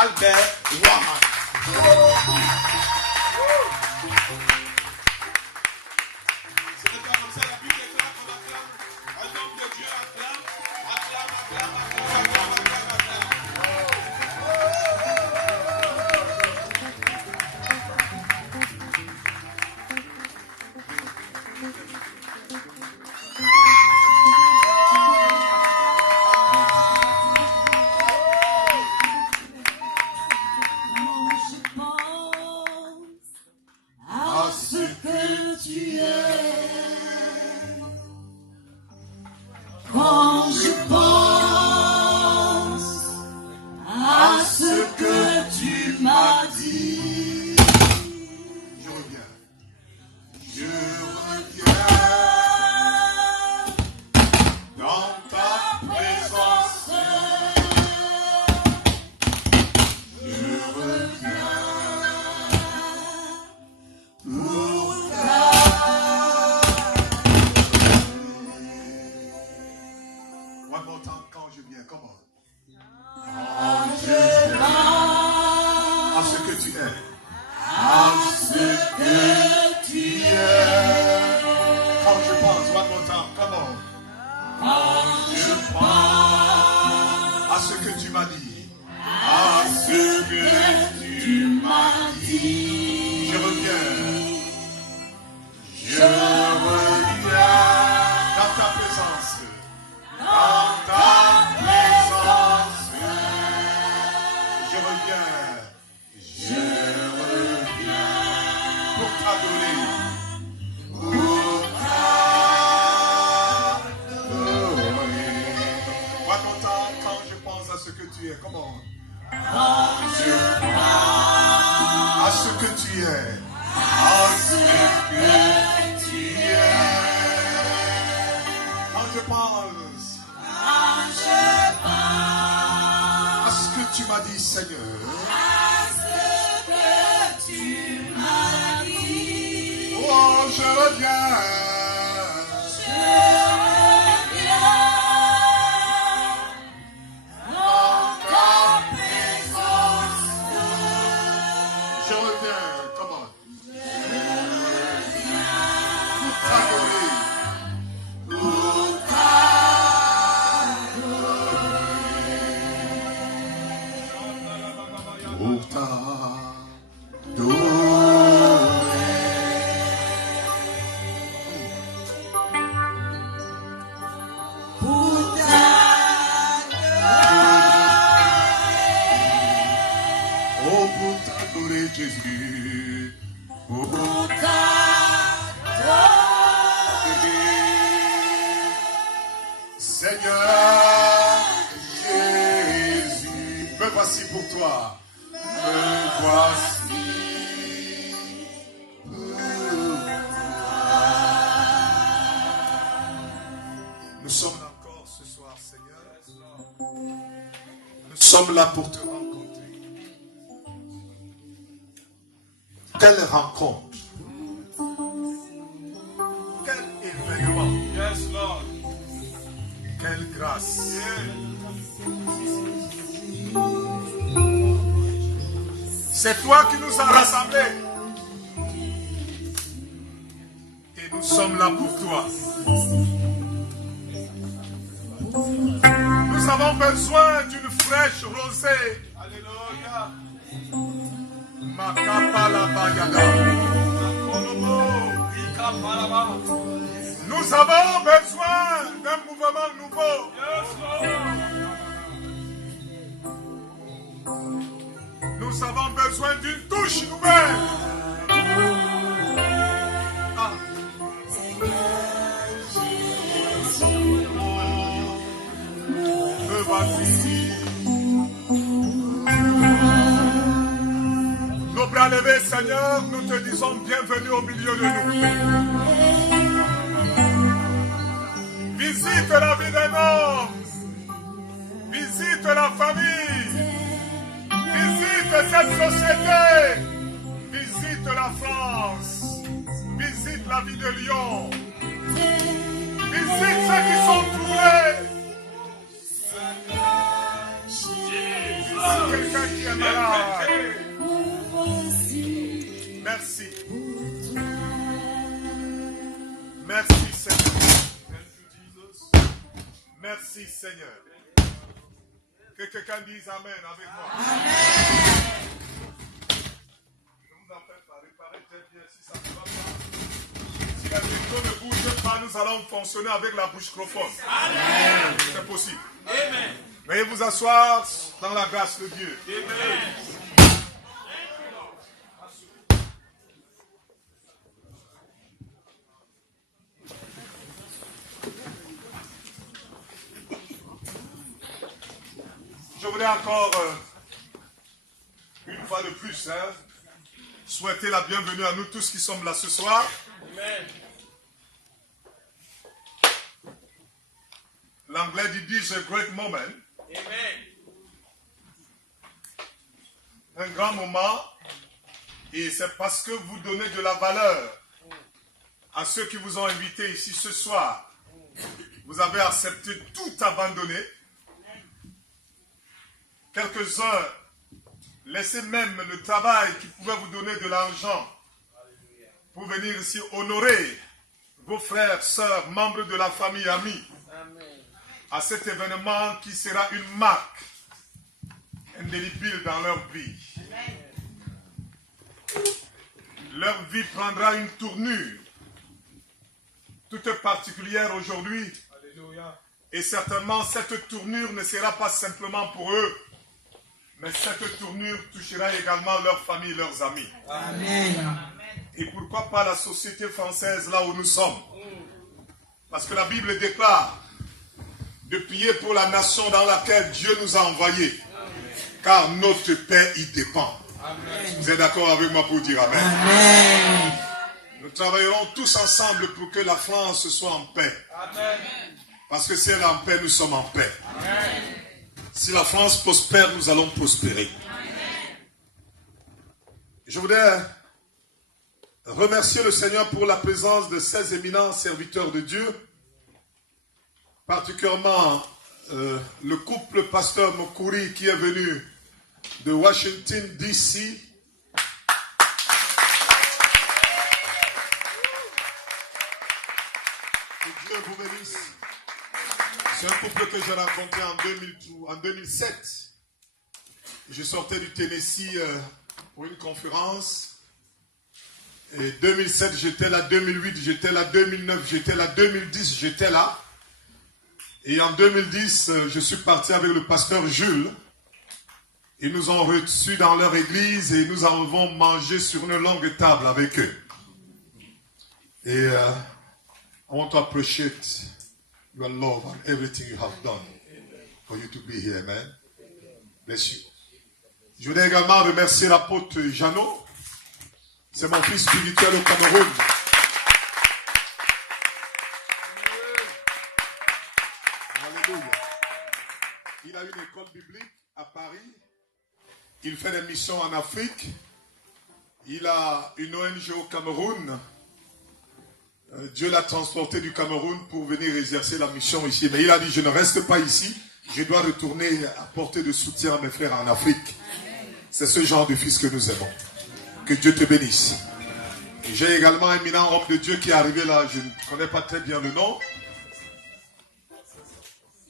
Albert Ouahan. Ce n'est pas comme ça, la Bible déclare qu'on acclame. Un homme de Dieu acclame, acclame, acclame, acclame, acclame, acclame, acclame. Là pour te rencontrer. Quelle rencontre, quel événement, yes, Lord. Quelle grâce, c'est toi qui nous as rassemblés et nous sommes là pour toi. Nous avons besoin d'une fraîche rosée. Alléluia. Nous avons besoin d'un mouvement nouveau. Nous avons besoin d'une touche nouvelle. Nos bras levés, Seigneur, nous te disons bienvenue au milieu de nous. Visite la vie d'un homme. Visite la famille. Visite cette société. Visite la France. Visite la vie de Lyon. Visite ceux qui sont troublés. Quelqu'un qui est malade. Seigneur. Merci Seigneur. Que quelqu'un dise Amen avec moi. Amen. Je vous appelle par réparer très bien si ça ne va pas. Si la micro ne bouge pas, nous allons fonctionner avec la bouche microphone. Amen. C'est possible. Amen. Veuillez vous asseoir dans la grâce de Dieu. Amen. Je voudrais encore, une fois de plus, souhaiter la bienvenue à nous tous qui sommes là ce soir. Amen. L'anglais dit « This is a great moment ». Un grand moment, et c'est parce que vous donnez de la valeur à ceux qui vous ont invité ici ce soir. Vous avez accepté tout abandonner. Quelques-uns laissaient même le travail qui pouvait vous donner de l'argent pour venir ici honorer vos frères, sœurs, membres de la famille, amis, à cet événement qui sera une marque indélébile dans leur vie. Leur vie prendra une tournure toute particulière aujourd'hui. Et certainement cette tournure ne sera pas simplement pour eux, mais cette tournure touchera également leurs familles, leurs amis. Amen. Et pourquoi pas la société française là où nous sommes? Parce que la Bible déclare de prier pour la nation dans laquelle Dieu nous a envoyés. Car notre paix y dépend. Amen. Vous êtes d'accord avec moi pour dire Amen? Amen. Nous travaillerons tous ensemble pour que la France soit en paix. Amen. Parce que si elle est en paix, nous sommes en paix. Amen. Si la France prospère, nous allons prospérer. Amen. Je voudrais remercier le Seigneur pour la présence de ces éminents serviteurs de Dieu, particulièrement le couple pasteur Mokuri qui est venu de Washington, D.C. Que Dieu vous bénisse. C'est un couple que j'ai rencontré en 2007. Je sortais du Tennessee pour une conférence. Et 2007, j'étais là. 2008, j'étais là. 2009, j'étais là. 2010, j'étais là. Et en 2010, je suis parti avec le pasteur Jules. Ils nous ont reçus dans leur église et nous avons mangé sur une longue table avec eux. Et I want to appreciate your love and everything you have done for you to be here, amen. Bless you. Je voudrais également remercier l'apôtre Jeannot. C'est mon fils spirituel au Cameroun. Alléluia. Il a une école biblique à Paris. Il fait des missions en Afrique. Il a une ONG au Cameroun. Dieu l'a transporté du Cameroun pour venir exercer la mission ici. Mais il a dit, je ne reste pas ici. Je dois retourner apporter de soutien à mes frères en Afrique. C'est ce genre de fils que nous aimons. Que Dieu te bénisse. J'ai également un éminent homme de Dieu qui est arrivé là. Je ne connais pas très bien le nom.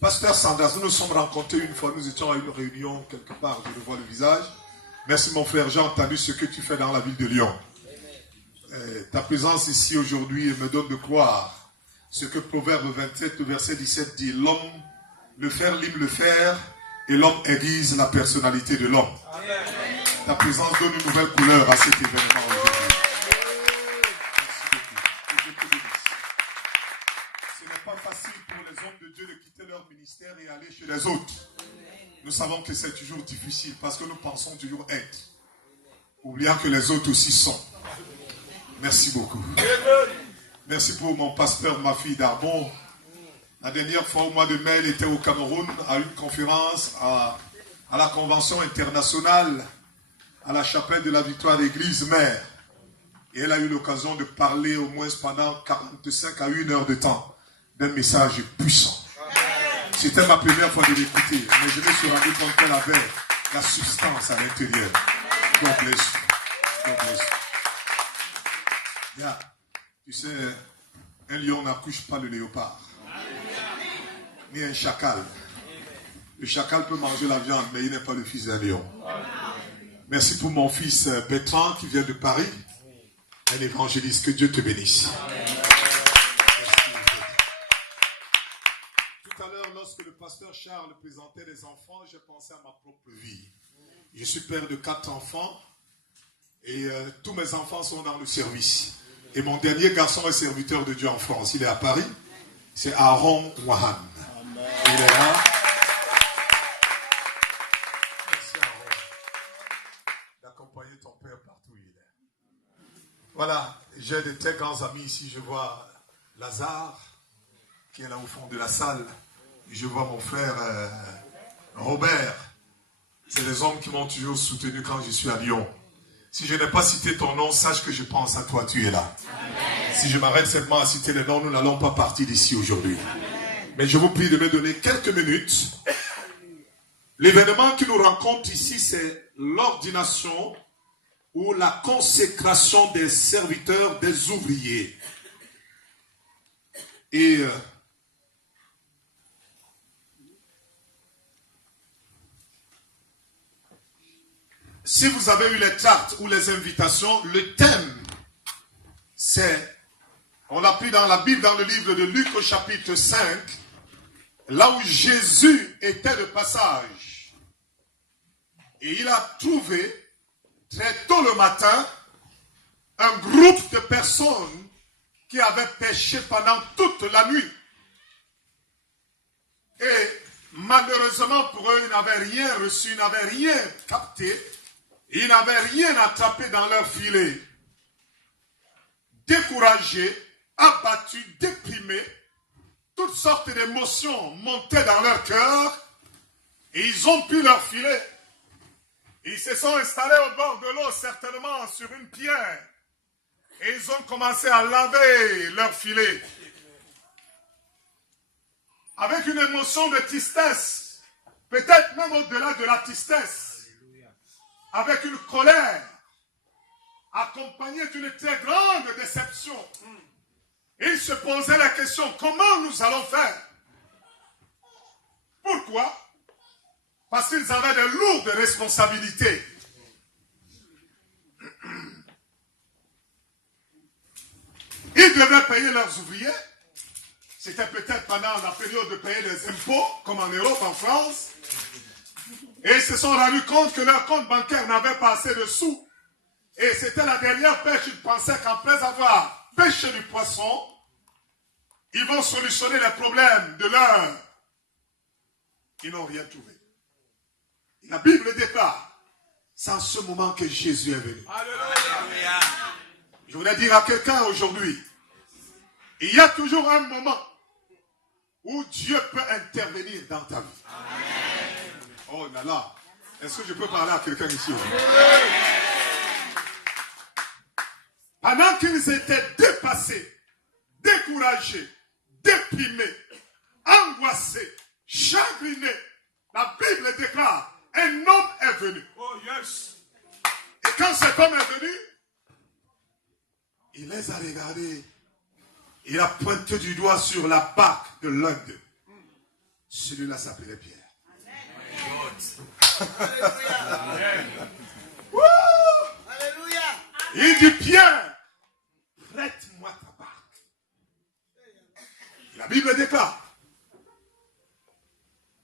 Pasteur Sanders, nous nous sommes rencontrés une fois. Nous étions à une réunion quelque part. Je le vois le visage. Merci mon frère, j'ai entendu ce que tu fais dans la ville de Lyon. Ta présence ici aujourd'hui me donne de croire ce que Proverbe 27, verset 17 dit. L'homme, le fer lime le fer et l'homme aiguise la personnalité de l'homme. Ta présence donne une nouvelle couleur à cet événement aujourd'hui. Ce n'est pas facile pour les hommes de Dieu de quitter leur ministère et aller chez les autres. Nous savons que c'est toujours difficile parce que nous pensons toujours être, oubliant que les autres aussi sont. Merci beaucoup. Merci pour mon pasteur, ma fille d'Arbon. La dernière fois au mois de mai, elle était au Cameroun à une conférence à la Convention internationale à la chapelle de la Victoire d'Église Mère. Et elle a eu l'occasion de parler au moins pendant 45 à 1 heure de temps d'un message puissant. C'était ma première fois de l'écouter, mais je me suis rendu compte qu'elle avait la substance à l'intérieur. God bless you. God bless you. Yeah. Tu sais, Un lion n'accouche pas le léopard. Ni un chacal. Le chacal peut manger la viande, mais il n'est pas le fils d'un lion. Merci pour mon fils Bertrand qui vient de Paris. Un évangéliste. Que Dieu te bénisse. Tout à l'heure, lorsque le pasteur Charles présentait les enfants, j'ai pensé à ma propre vie. Je suis père de 4 enfants et tous mes enfants sont dans le service. Et mon dernier garçon est serviteur de Dieu en France. Il est à Paris. C'est Aaron Wahan. Il est là. Merci Aaron d'accompagner ton père partout où il est. Voilà, j'ai de très grands amis ici. Je vois Lazare qui est là au fond de la salle. Je vois mon frère Robert. C'est les hommes qui m'ont toujours soutenu quand je suis à Lyon. Si je n'ai pas cité ton nom, sache que je pense à toi, tu es là. Amen. Si je m'arrête seulement à citer les noms, nous n'allons pas partir d'ici aujourd'hui. Mais je vous prie de me donner quelques minutes. L'événement qui nous rencontre ici, c'est l'ordination ou la consécration des serviteurs, des ouvriers. Et si vous avez eu les tracts ou les invitations, le thème, c'est, on l'a pris dans la Bible, dans le livre de Luc au chapitre 5, là où Jésus était de passage. Et il a trouvé, très tôt le matin, un groupe de personnes qui avaient péché pendant toute la nuit. Et malheureusement pour eux, ils n'avaient rien reçu, ils n'avaient rien capté. Ils n'avaient rien attrapé dans leur filet. Découragés, abattus, déprimés, toutes sortes d'émotions montaient dans leur cœur et ils ont pu leur filet. Ils se sont installés au bord de l'eau, certainement sur une pierre. Et ils ont commencé à laver leur filet. Avec une émotion de tristesse, peut-être même au-delà de la tristesse. Avec une colère, accompagnée d'une très grande déception. Ils se posaient la question, comment nous allons faire? Pourquoi? Parce qu'ils avaient de lourdes responsabilités. Ils devaient payer leurs ouvriers. C'était peut-être pendant la période de payer les impôts, comme en Europe, en France. Et ils se sont rendus compte que leur compte bancaire n'avait pas assez de sous. Et c'était la dernière pêche. Ils pensaient qu'après avoir pêché du poisson, ils vont solutionner les problèmes de l'heure. Ils n'ont rien trouvé. La Bible déclare, c'est en ce moment que Jésus est venu. Alléluia. Je voudrais dire à quelqu'un aujourd'hui, il y a toujours un moment où Dieu peut intervenir dans ta vie. Amen. Oh là là, est-ce que je peux parler à quelqu'un ici? Pendant qu'ils étaient dépassés, découragés, déprimés, angoissés, chagrinés, la Bible déclare, un homme est venu. Oh yes. Et quand cet homme est venu, il les a regardés. Il a pointé du doigt sur la barque de l'un d'eux. Celui-là s'appelait Pierre. Alléluia. Il dit, Pierre, prête-moi ta barque. La Bible déclare,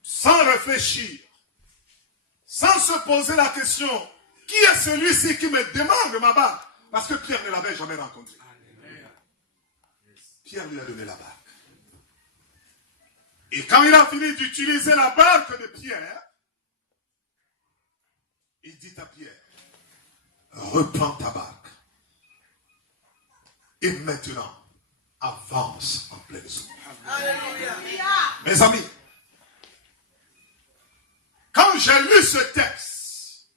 sans réfléchir, sans se poser la question, qui est celui-ci qui me demande ma barque? Parce que Pierre ne l'avait jamais rencontré. Pierre lui a donné la barque. Et quand il a fini d'utiliser la barque de Pierre, il dit à Pierre, reprends ta barque. Et maintenant, avance en pleine eau. Alléluia. Mes amis, quand j'ai lu ce texte,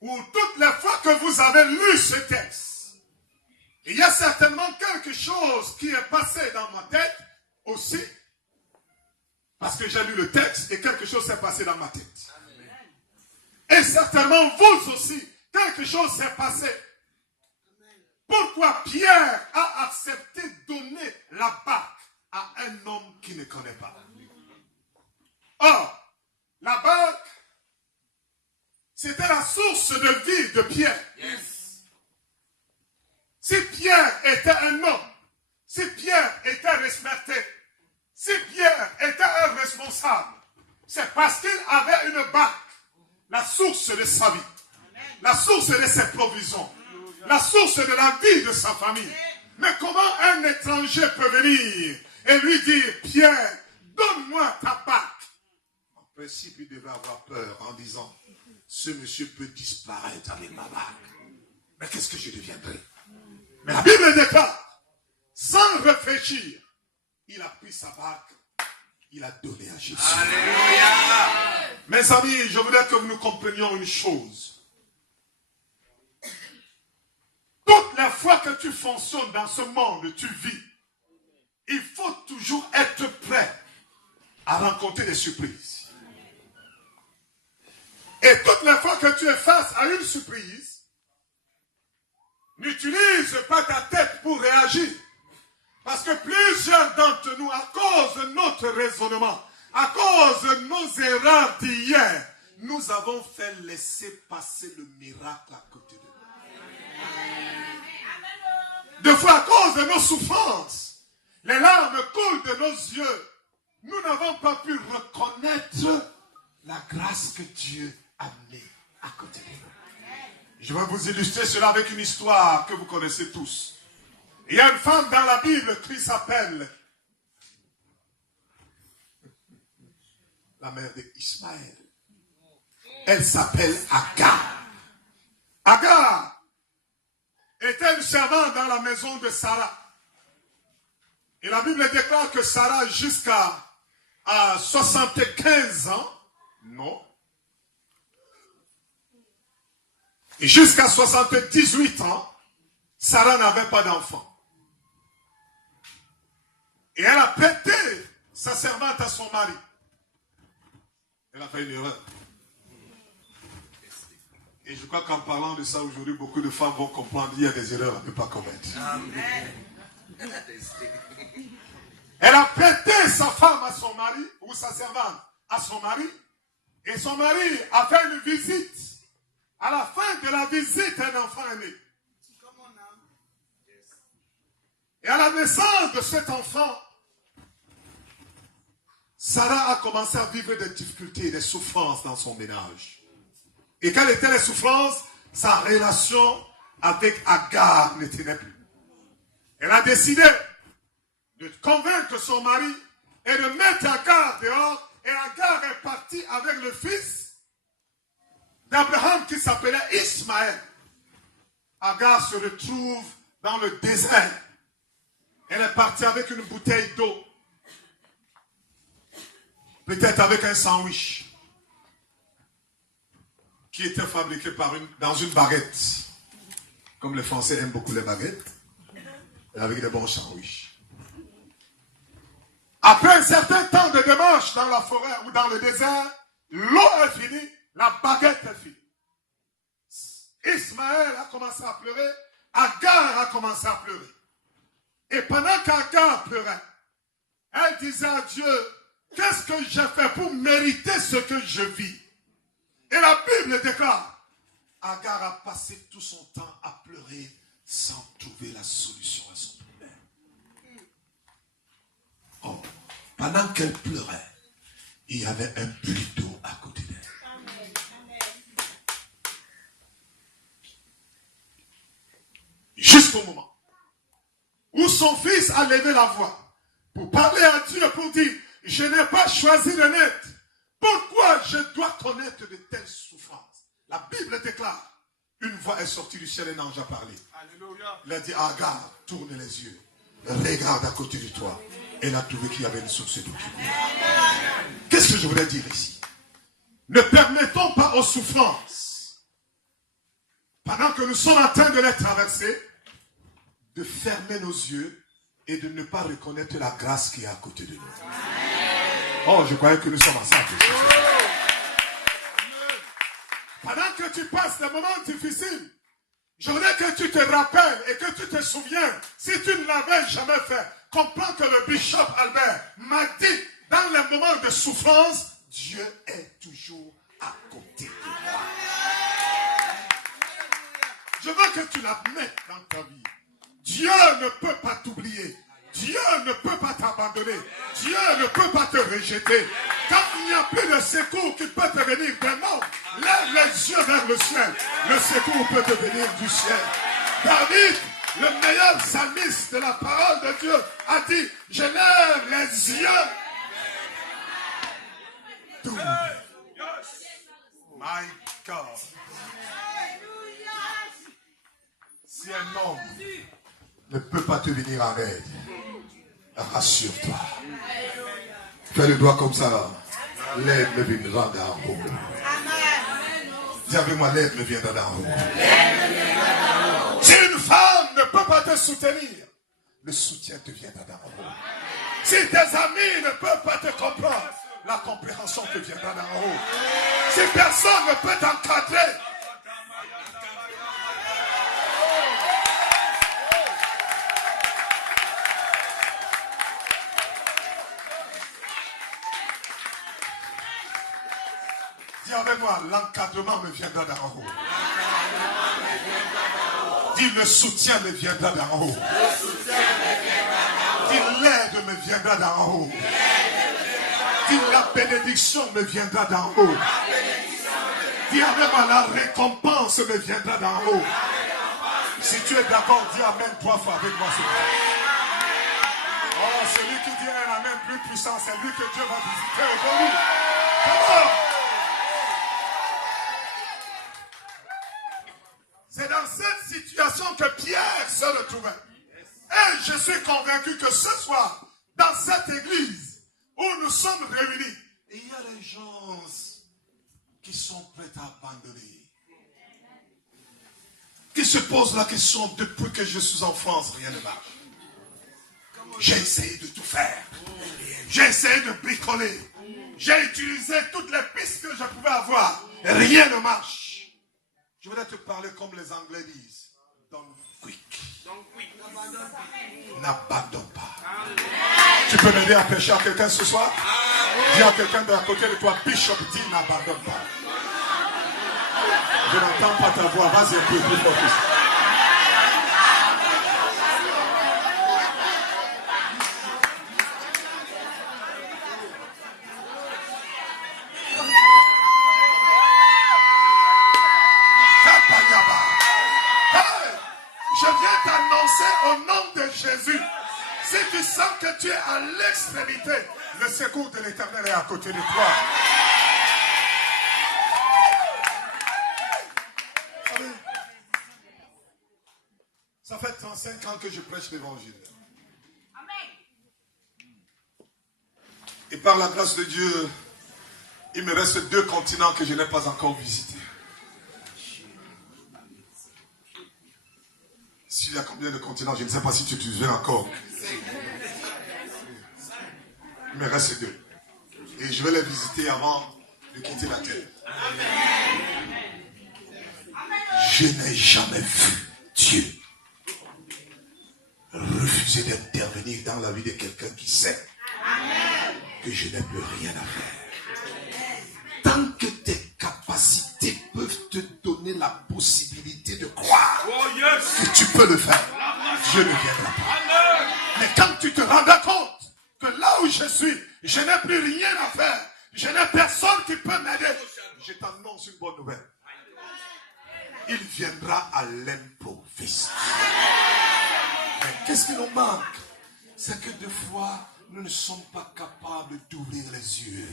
ou toutes les fois que vous avez lu ce texte, il y a certainement quelque chose qui est passé dans ma tête aussi, parce que j'ai lu le texte et quelque chose s'est passé dans ma tête. Et certainement vous aussi, quelque chose s'est passé. Pourquoi Pierre a accepté de donner la barque à un homme qui ne connaît pas? Or, la barque, c'était la source de vie de Pierre. Yes. Si Pierre était un homme, si Pierre était respecté, si Pierre était un responsable, c'est parce qu'il avait une barque, la source de sa vie, la source de ses provisions, la source de la vie de sa famille. Mais comment un étranger peut venir et lui dire, Pierre, donne-moi ta barque? En principe, il devait avoir peur en disant, ce monsieur peut disparaître avec ma barque. Mais qu'est-ce que je deviendrai? Mais la Bible déclare, sans réfléchir, il a pris sa barque, il a donné à Jésus. Alléluia! Mes amis, je voudrais que nous comprenions une chose. Toutes les fois que tu fonctionnes dans ce monde, tu vis, il faut toujours être prêt à rencontrer des surprises. Et toutes les fois que tu es face à une surprise, n'utilise pas ta tête pour réagir. Parce que plusieurs d'entre nous, à cause de notre raisonnement, à cause de nos erreurs d'hier, nous avons fait laisser passer le miracle à côté de nous. Des fois, à cause de nos souffrances, les larmes coulent de nos yeux. Nous n'avons pas pu reconnaître la grâce que Dieu a mis à côté de nous. Je vais vous illustrer cela avec une histoire que vous connaissez tous. Il y a une femme dans la Bible qui s'appelle la mère d'Ismaël. Elle s'appelle Agar. Agar était une servante dans la maison de Sarah. Et la Bible déclare que Sarah, jusqu'à 75 ans, non, et jusqu'à 78 ans, Sarah n'avait pas d'enfant. Et elle a prêté sa servante à son mari. Elle a fait une erreur. Et je crois qu'en parlant de ça aujourd'hui, beaucoup de femmes vont comprendre qu'il y a des erreurs à ne pas commettre. Amen. Elle a prêté sa femme à son mari, ou sa servante à son mari, et son mari a fait une visite. À la fin de la visite, un enfant est né. Et à la naissance de cet enfant, Sarah a commencé à vivre des difficultés, des souffrances dans son ménage. Et quelles étaient les souffrances? Sa relation avec Agar ne tenait plus. Elle a décidé de convaincre son mari et de mettre Agar dehors. Et Agar est partie avec le fils d'Abraham qui s'appelait Ismaël. Agar se retrouve dans le désert. Elle est partie avec une bouteille d'eau. Peut-être avec un sandwich qui était fabriqué dans une baguette. Comme les Français aiment beaucoup les baguettes. Et avec des bons sandwichs. Après un certain temps de démarche dans la forêt ou dans le désert, l'eau est finie, la baguette est finie. Ismaël a commencé à pleurer, Agar a commencé à pleurer. Et pendant qu'Agar pleurait, elle disait à Dieu, qu'est-ce que j'ai fait pour mériter ce que je vis? Et la Bible déclare, Agar a passé tout son temps à pleurer sans trouver la solution à son problème. Oh, pendant qu'elle pleurait, il y avait un puits d'eau à côté d'elle. Jusqu'au moment où son fils a levé la voix pour parler à Dieu, pour dire, je n'ai pas choisi de naître. Pourquoi je dois connaître de telles souffrances? La Bible déclare, une voix est sortie du ciel et un ange a parlé. Alléluia. Il a dit, Agar, tourne les yeux, regarde à côté de toi. Elle a trouvé qu'il y avait une source d'eau. Qu'est-ce que je voulais dire ici? Ne permettons pas aux souffrances, pendant que nous sommes en train de les traverser, de fermer nos yeux et de ne pas reconnaître la grâce qui est à côté de nous. Oh, je croyais que nous sommes ensemble. Pendant que tu passes des moments difficiles, Je voudrais que tu te rappelles et que tu te souviens, si tu ne l'avais jamais fait, comprends que le bishop Albert m'a dit, dans les moments de souffrance, Dieu est toujours à côté de toi. Je veux que tu l'admettes dans ta vie. Dieu ne peut pas t'oublier. Dieu ne peut pas t'abandonner. Dieu ne peut pas te rejeter. Quand il n'y a plus de secours qui peut te venir d'un homme, lève les yeux vers le ciel. Le secours peut te venir du ciel. David, le meilleur psalmiste de la parole de Dieu, a dit, je lève les yeux. My God. Si un homme ne peut pas te venir en aide, rassure-toi. Fais le doigt comme ça. L'aide me viendra d'en haut. Dis avec moi, l'aide me viendra d'en haut. Si une femme ne peut pas te soutenir, le soutien te viendra d'en haut. Si tes amis ne peuvent pas te comprendre, la compréhension te viendra d'en haut. Si personne ne peut t'encadrer, dis avec moi, l'encadrement me viendra d'en haut. Dis, le soutien me viendra d'en haut. Dis, l'aide me viendra d'en haut. Dis, la bénédiction me viendra d'en haut. Dis avec moi, la récompense me viendra d'en haut. Si tu es d'accord, dis amen 3 fois avec moi. Oh, celui qui dit un amen plus puissant, c'est lui que Dieu va visiter aujourd'hui. Comment? C'est dans cette situation que Pierre se retrouvait. Et je suis convaincu que ce soir, dans cette église où nous sommes réunis, il y a des gens qui sont prêts à abandonner. Qui se posent la question, depuis que je suis en France, rien ne marche. J'ai essayé de tout faire. J'ai essayé de bricoler. J'ai utilisé toutes les pistes que je pouvais avoir. Rien ne marche. Je voudrais te parler comme les Anglais disent. Don't quick. N'abandonne pas. Tu peux m'aider à prêcher à quelqu'un ce soir? Dis à quelqu'un de à côté de toi, Bishop, dis n'abandonne pas. Je n'entends pas ta voix. Vas-y un peu plus fort. Je viens t'annoncer au nom de Jésus. Si tu sens que tu es à l'extrémité, le secours de l'Éternel est à côté de toi. Ça fait 35 ans que je prêche l'évangile. Et par la grâce de Dieu, il me reste 2 continents que je n'ai pas encore visités. S'il y a combien de continents, je ne sais pas si tu te souviens encore. Il me reste 2. Et je vais les visiter avant de quitter la terre. Je n'ai jamais vu Dieu refuser d'intervenir dans la vie de quelqu'un qui sait que je n'ai plus rien à faire. Tant que tes capacités peuvent te donner la possibilité de croire que tu peux le faire, Dieu ne viendra pas. Mais quand tu te rendras compte que là où je suis, je n'ai plus rien à faire, je n'ai personne qui peut m'aider, je t'annonce une bonne nouvelle. Il viendra à l'improviste. Mais qu'est-ce qui nous manque? C'est que des fois, nous ne sommes pas capables d'ouvrir les yeux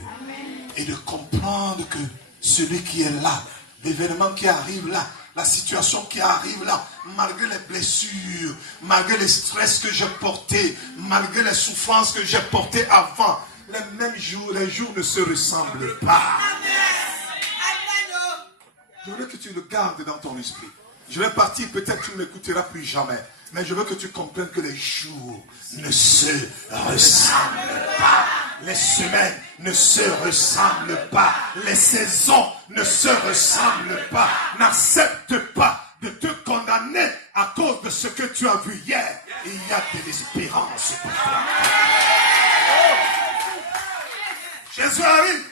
et de comprendre que celui qui est là, l'événement qui arrive là, la situation qui arrive là, malgré les blessures, malgré les stress que j'ai portés, malgré les souffrances que j'ai portées avant, les mêmes jours, les jours ne se ressemblent pas. Je veux que tu le gardes dans ton esprit. Je vais partir, peut-être tu ne m'écouteras plus jamais. Mais je veux que tu comprennes que les jours ne se ressemblent pas. Les semaines ne se ressemblent pas. Les saisons ne se ressemblent pas. N'accepte pas de te condamner à cause de ce que tu as vu hier. Il y a de l'espérance pour toi. Jésus arrive.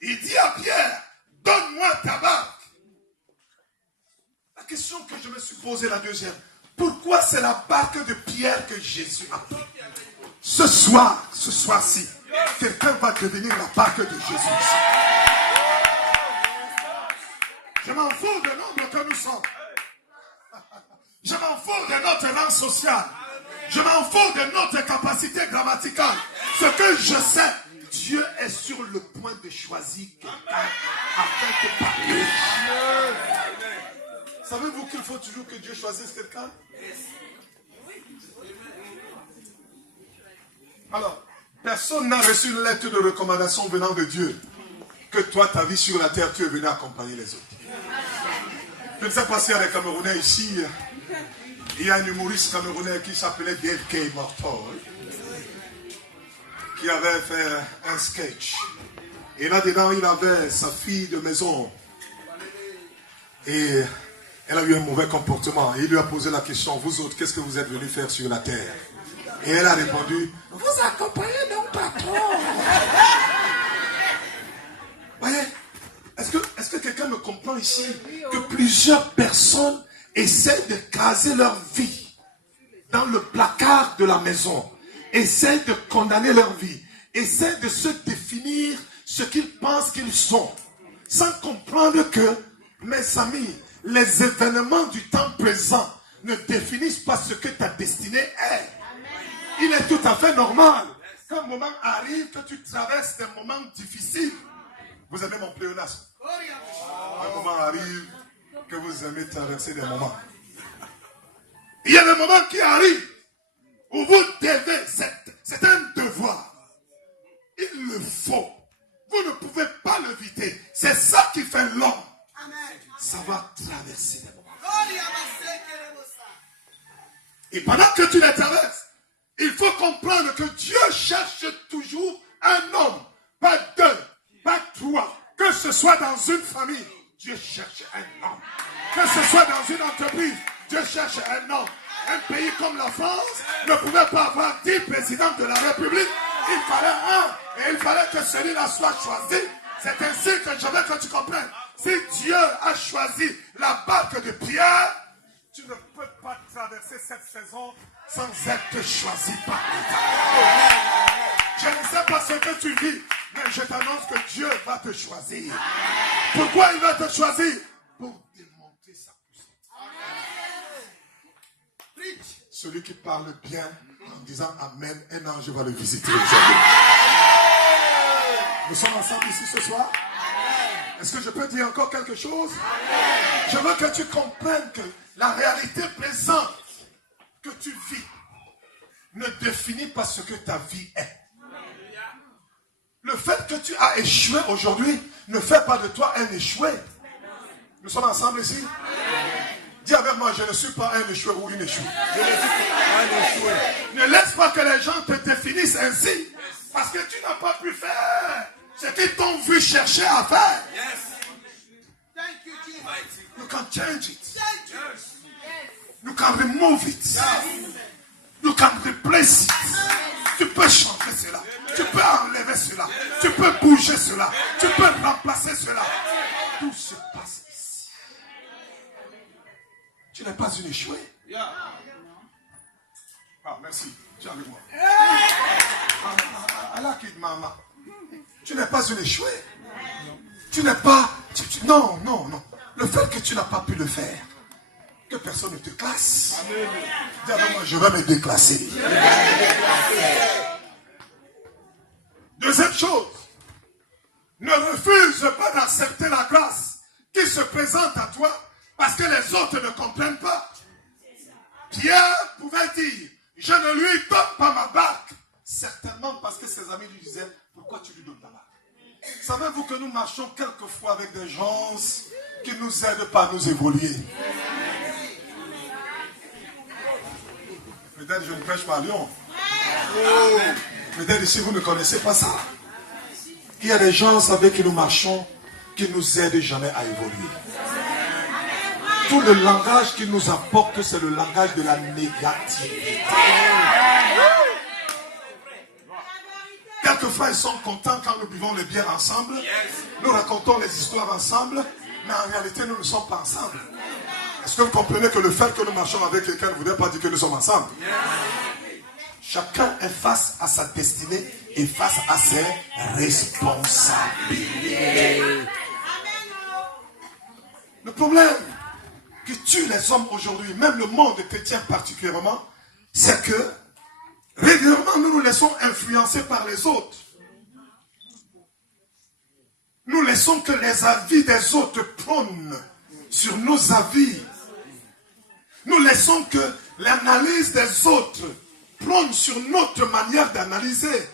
Il dit à Pierre, donne-moi ta barque. La question que je me suis posée, la deuxième, pourquoi c'est la barque de Pierre que Jésus a pris? Ce soir-ci, quelqu'un va devenir la barque de Jésus. Je m'en fous de nombre que nous sommes. Je m'en fous de notre rang social. Je m'en fous de notre capacité grammaticale. Ce que je sais, Dieu est sur le point de choisir quelqu'un afin de parler. Savez-vous qu'il faut toujours que Dieu choisisse quelqu'un? Alors, personne n'a reçu une lettre de recommandation venant de Dieu. Que toi, ta vie sur la terre, tu es venu accompagner les autres. Je ne sais pas s'il y a des Camerounais ici. Il y a un humoriste camerounais qui s'appelait DLK Mortol, qui avait fait un sketch. Et là-dedans, il avait sa fille de maison. Et elle a eu un mauvais comportement. Et il lui a posé la question, vous autres, qu'est-ce que vous êtes venus faire sur la terre? Et elle a répondu, vous accompagnez nos patrons. Voyez, est-ce que quelqu'un me comprend ici que plusieurs personnes essaient de caser leur vie dans le placard de la maison, essaient de condamner leur vie, essaient de se définir ce qu'ils pensent qu'ils sont, sans comprendre que, mes amis, les événements du temps présent ne définissent pas ce que ta destinée est. Il est tout à fait normal qu'un moment arrive, que tu traverses des moments difficiles. Vous aimez mon pléonasme? Un moment arrive que vous aimez traverser des moments. Il y a des moments qui arrivent où vous devez, c'est un devoir. Il le faut. Vous ne pouvez pas l'éviter. C'est ça qui fait l'homme. Ça va traverser des moments. Et pendant que tu les traverses, il faut comprendre que Dieu cherche toujours un homme, pas deux, pas trois. Que ce soit dans une famille, Dieu cherche un homme. Que ce soit dans une entreprise, Dieu cherche un homme. Un pays comme la France ne pouvait pas avoir 10 présidents de la République. Il fallait un. Et il fallait que celui-là soit choisi. C'est ainsi que je veux que tu comprennes. Si Dieu a choisi la barque de Pierre, tu ne peux pas traverser cette saison sans être choisi par l'État. Je ne sais pas ce que tu vis, mais je t'annonce que Dieu va te choisir. Pourquoi il va te choisir? Pour démontrer sa puissance. Celui qui parle bien en disant Amen, un ange va le visiter aujourd'hui. Nous sommes ensemble ici ce soir. Est-ce que je peux dire encore quelque chose? Je veux que tu comprennes que la réalité présente que tu vis ne définit pas ce que ta vie est. Le fait que tu as échoué aujourd'hui ne fait pas de toi un échoué. Nous sommes ensemble ici? Dis avec moi, je ne suis pas un échoué ou une échouée. Je ne suis pas un échoué. Ne laisse pas que les gens te définissent ainsi. Parce que tu n'as pas pu faire ce qu'ils t'ont vu chercher à faire. You can change it. You can remove it. You can replace it. Tu peux changer cela. Tu peux enlever cela. Tu peux bouger cela. Tu peux remplacer cela. Tout se passe ici. Tu n'es pas une échouée. Ah, merci. Tu es avec moi. Maman. Tu n'es pas une échouée. Tu n'es pas... Non. Le fait que tu n'as pas pu le faire, que personne ne te classe. Dis avec moi, je vais me déclasser. Deuxième chose, ne refuse pas d'accepter la grâce qui se présente à toi parce que les autres ne comprennent pas. Pierre pouvait dire, je ne lui donne pas ma barque. Certainement parce que ses amis lui disaient, pourquoi tu lui donnes ta barque? Savez-vous que nous marchons quelquefois avec des gens qui nous aident pas à nous évoluer? Peut-être je ne prêche pas à Lyon. Peut-être ici vous ne connaissez pas ça. Il y a des gens avec qui nous marchons qui nous aident jamais à évoluer. tout le langage qu'il nous apporte, c'est le langage de la négativité. Quelquefois, ils sont contents quand nous buvons les bières ensemble. Nous racontons les histoires ensemble, mais en réalité, nous ne sommes pas ensemble. Est-ce que vous comprenez que le fait que nous marchons avec quelqu'un ne voudrait pas dire que nous sommes ensemble? Chacun est face à sa destinée et face à ses responsabilités. Le problème qui tue les hommes aujourd'hui, même le monde chrétien particulièrement, c'est que régulièrement nous nous laissons influencer par les autres. Nous laissons que les avis des autres prônent sur nos avis. Nous laissons que l'analyse des autres prône sur notre manière d'analyser.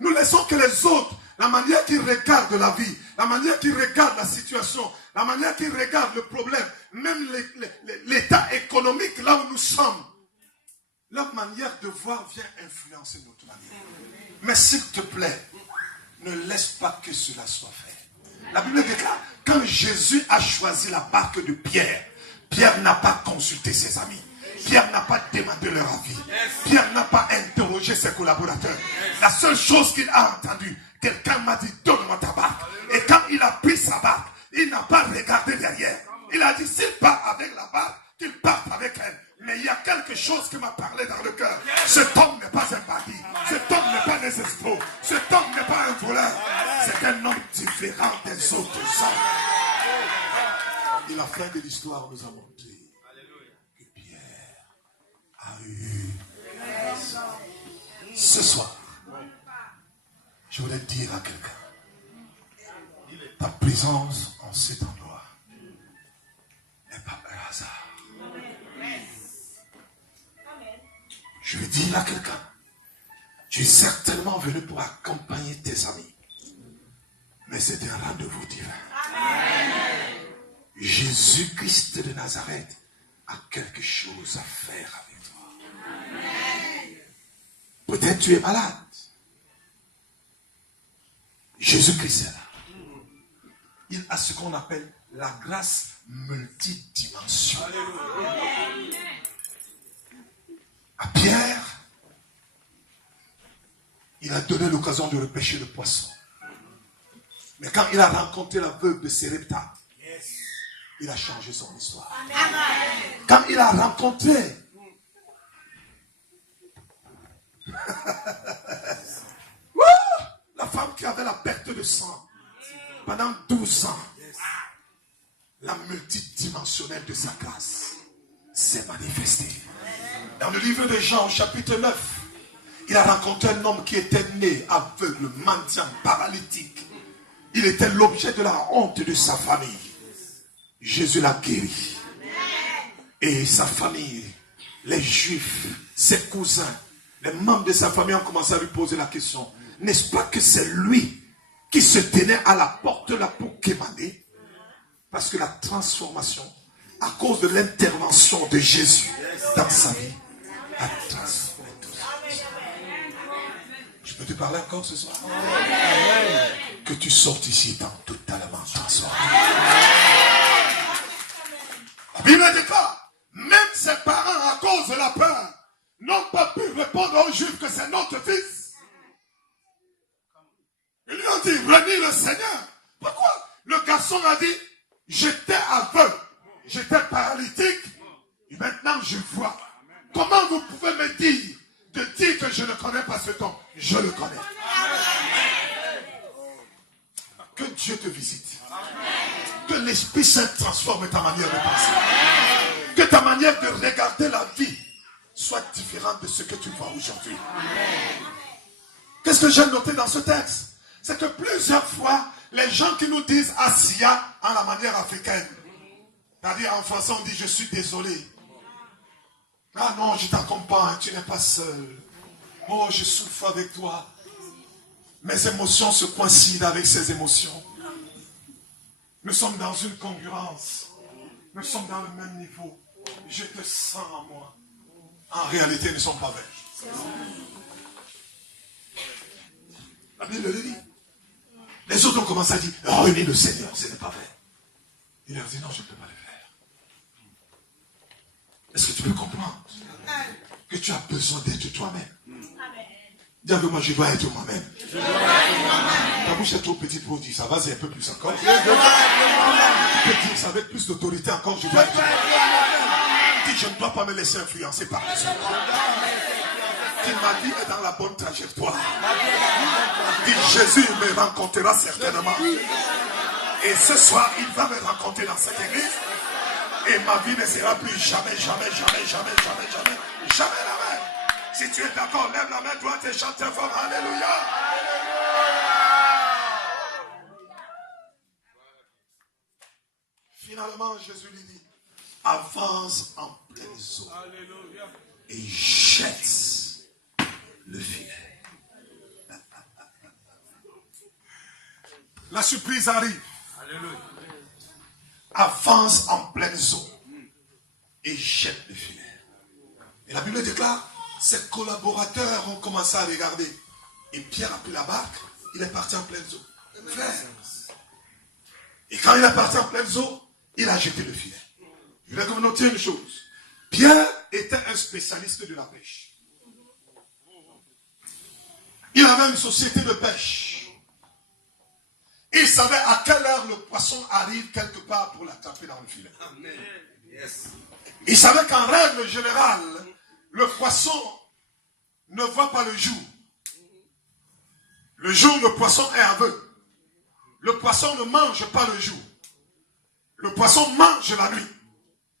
Nous laissons que les autres, la manière qu'ils regardent la vie, la manière qu'ils regardent la situation, la manière qu'ils regardent le problème, même l'état économique là où nous sommes, leur manière de voir vient influencer notre manière. Mais s'il te plaît, ne laisse pas que cela soit fait. La Bible déclare, quand Jésus a choisi la barque de Pierre, Pierre n'a pas consulté ses amis. Pierre n'a pas demandé leur avis. Pierre n'a pas interrogé ses collaborateurs. La seule chose qu'il a entendue, quelqu'un m'a dit, donne-moi ta barque. Et quand il a pris sa barque, il n'a pas regardé derrière. Il a dit, s'il part avec la barque, qu'il parte avec elle. Mais il y a quelque chose qui m'a parlé dans le cœur. Cet homme n'est pas un bandit. Cet homme n'est pas un escroc. Cet homme n'est pas un voleur. C'est un homme différent des autres hommes. Et la fin de l'histoire nous a montré que Pierre a eu raison. Ce soir, je voulais dire à quelqu'un, ta présence en cet endroit n'est pas un hasard. Je vais dire à quelqu'un, tu es certainement venu pour accompagner tes amis. Mais c'est un rendez-vous divin. Jésus-Christ de Nazareth a quelque chose à faire avec toi. Peut-être tu es malade. Jésus-Christ est là. Il a ce qu'on appelle la grâce multidimensionnelle. À Pierre, il a donné l'occasion de repêcher le poisson. Mais quand il a rencontré la veuve de Sarepta, il a changé son histoire. Quand il a rencontré la femme qui avait la perte de sang pendant 12 ans, la multidimensionnelle de sa grâce s'est manifestée. Dans le livre de Jean, chapitre 9, il a rencontré un homme qui était né aveugle, mendiant, paralytique. Il était l'objet de la honte de sa famille. Jésus l'a guéri. Et sa famille, les Juifs, ses cousins, les membres de sa famille ont commencé à lui poser la question. N'est-ce pas que c'est lui qui se tenait à la porte là pour quémander? Parce que la transformation, à cause de l'intervention de Jésus dans sa vie, a transformé tout ça. Je peux te parler encore ce soir? Que tu sortes ici étant totalement transformé. La Bible déclare, même ses parents, à cause de la peur, n'ont pas pu répondre aux Juifs que c'est notre fils. Ils lui ont dit, renie le Seigneur. Pourquoi? Le garçon a dit, j'étais aveugle, j'étais paralytique, et maintenant je vois. Comment vous pouvez me dire que je ne connais pas cet homme? Je le connais. Que Dieu te visite. Que l'Esprit Saint transforme ta manière de penser. Que ta manière de regarder la vie soit différente de ce que tu vois aujourd'hui. Qu'est-ce que j'ai noté dans ce texte? C'est que plusieurs fois, les gens qui nous disent Asia en la manière africaine, c'est-à-dire en français on dit je suis désolé. Ah non, je t'accompagne, tu n'es pas seul. Oh, je souffre avec toi. Mes émotions se coïncident avec ses émotions. Nous sommes dans une concurrence. Nous sommes dans le même niveau. Je te sens en moi. En réalité, nous ne sommes pas vrais. La Bible le dit. Les autres ont commencé à dire, renie le Seigneur, ce n'est pas vrai. Il leur dit, non, je ne peux pas le faire. Est-ce que tu peux comprendre que tu as besoin d'être toi-même? Dis avec moi, je dois être moi-même. Ta bouche est trop petite pour dire ça. Vas-y un peu plus encore. Tu peux dire ça avec plus d'autorité encore. Je dois être moi-même. Dis, je ne dois pas me laisser influencer par les autres. Dis, ma vie est dans la bonne trajectoire. Dis, Jésus me rencontrera certainement. Et ce soir, il va me rencontrer dans cette église. Et ma vie ne sera plus jamais la même. Si tu es d'accord, lève la main droite et chante fort. Alléluia. Finalement, Jésus lui dit, avance en pleine eau et jette le filet. La surprise arrive. Alléluia. Avance en pleine eau et jette le filet. Et la Bible déclare, ses collaborateurs ont commencé à regarder. Et Pierre a pris la barque, il est parti en pleine eau. Et quand il est parti en pleine eau, il a jeté le filet. Je voulais que vous notiez une chose. Pierre était un spécialiste de la pêche. Il avait une société de pêche. Il savait à quelle heure le poisson arrive quelque part pour l'attraper dans le filet. Il savait qu'en règle générale, le poisson ne voit pas le jour. Le jour, le poisson est aveugle. Le poisson ne mange pas le jour. Le poisson mange la nuit.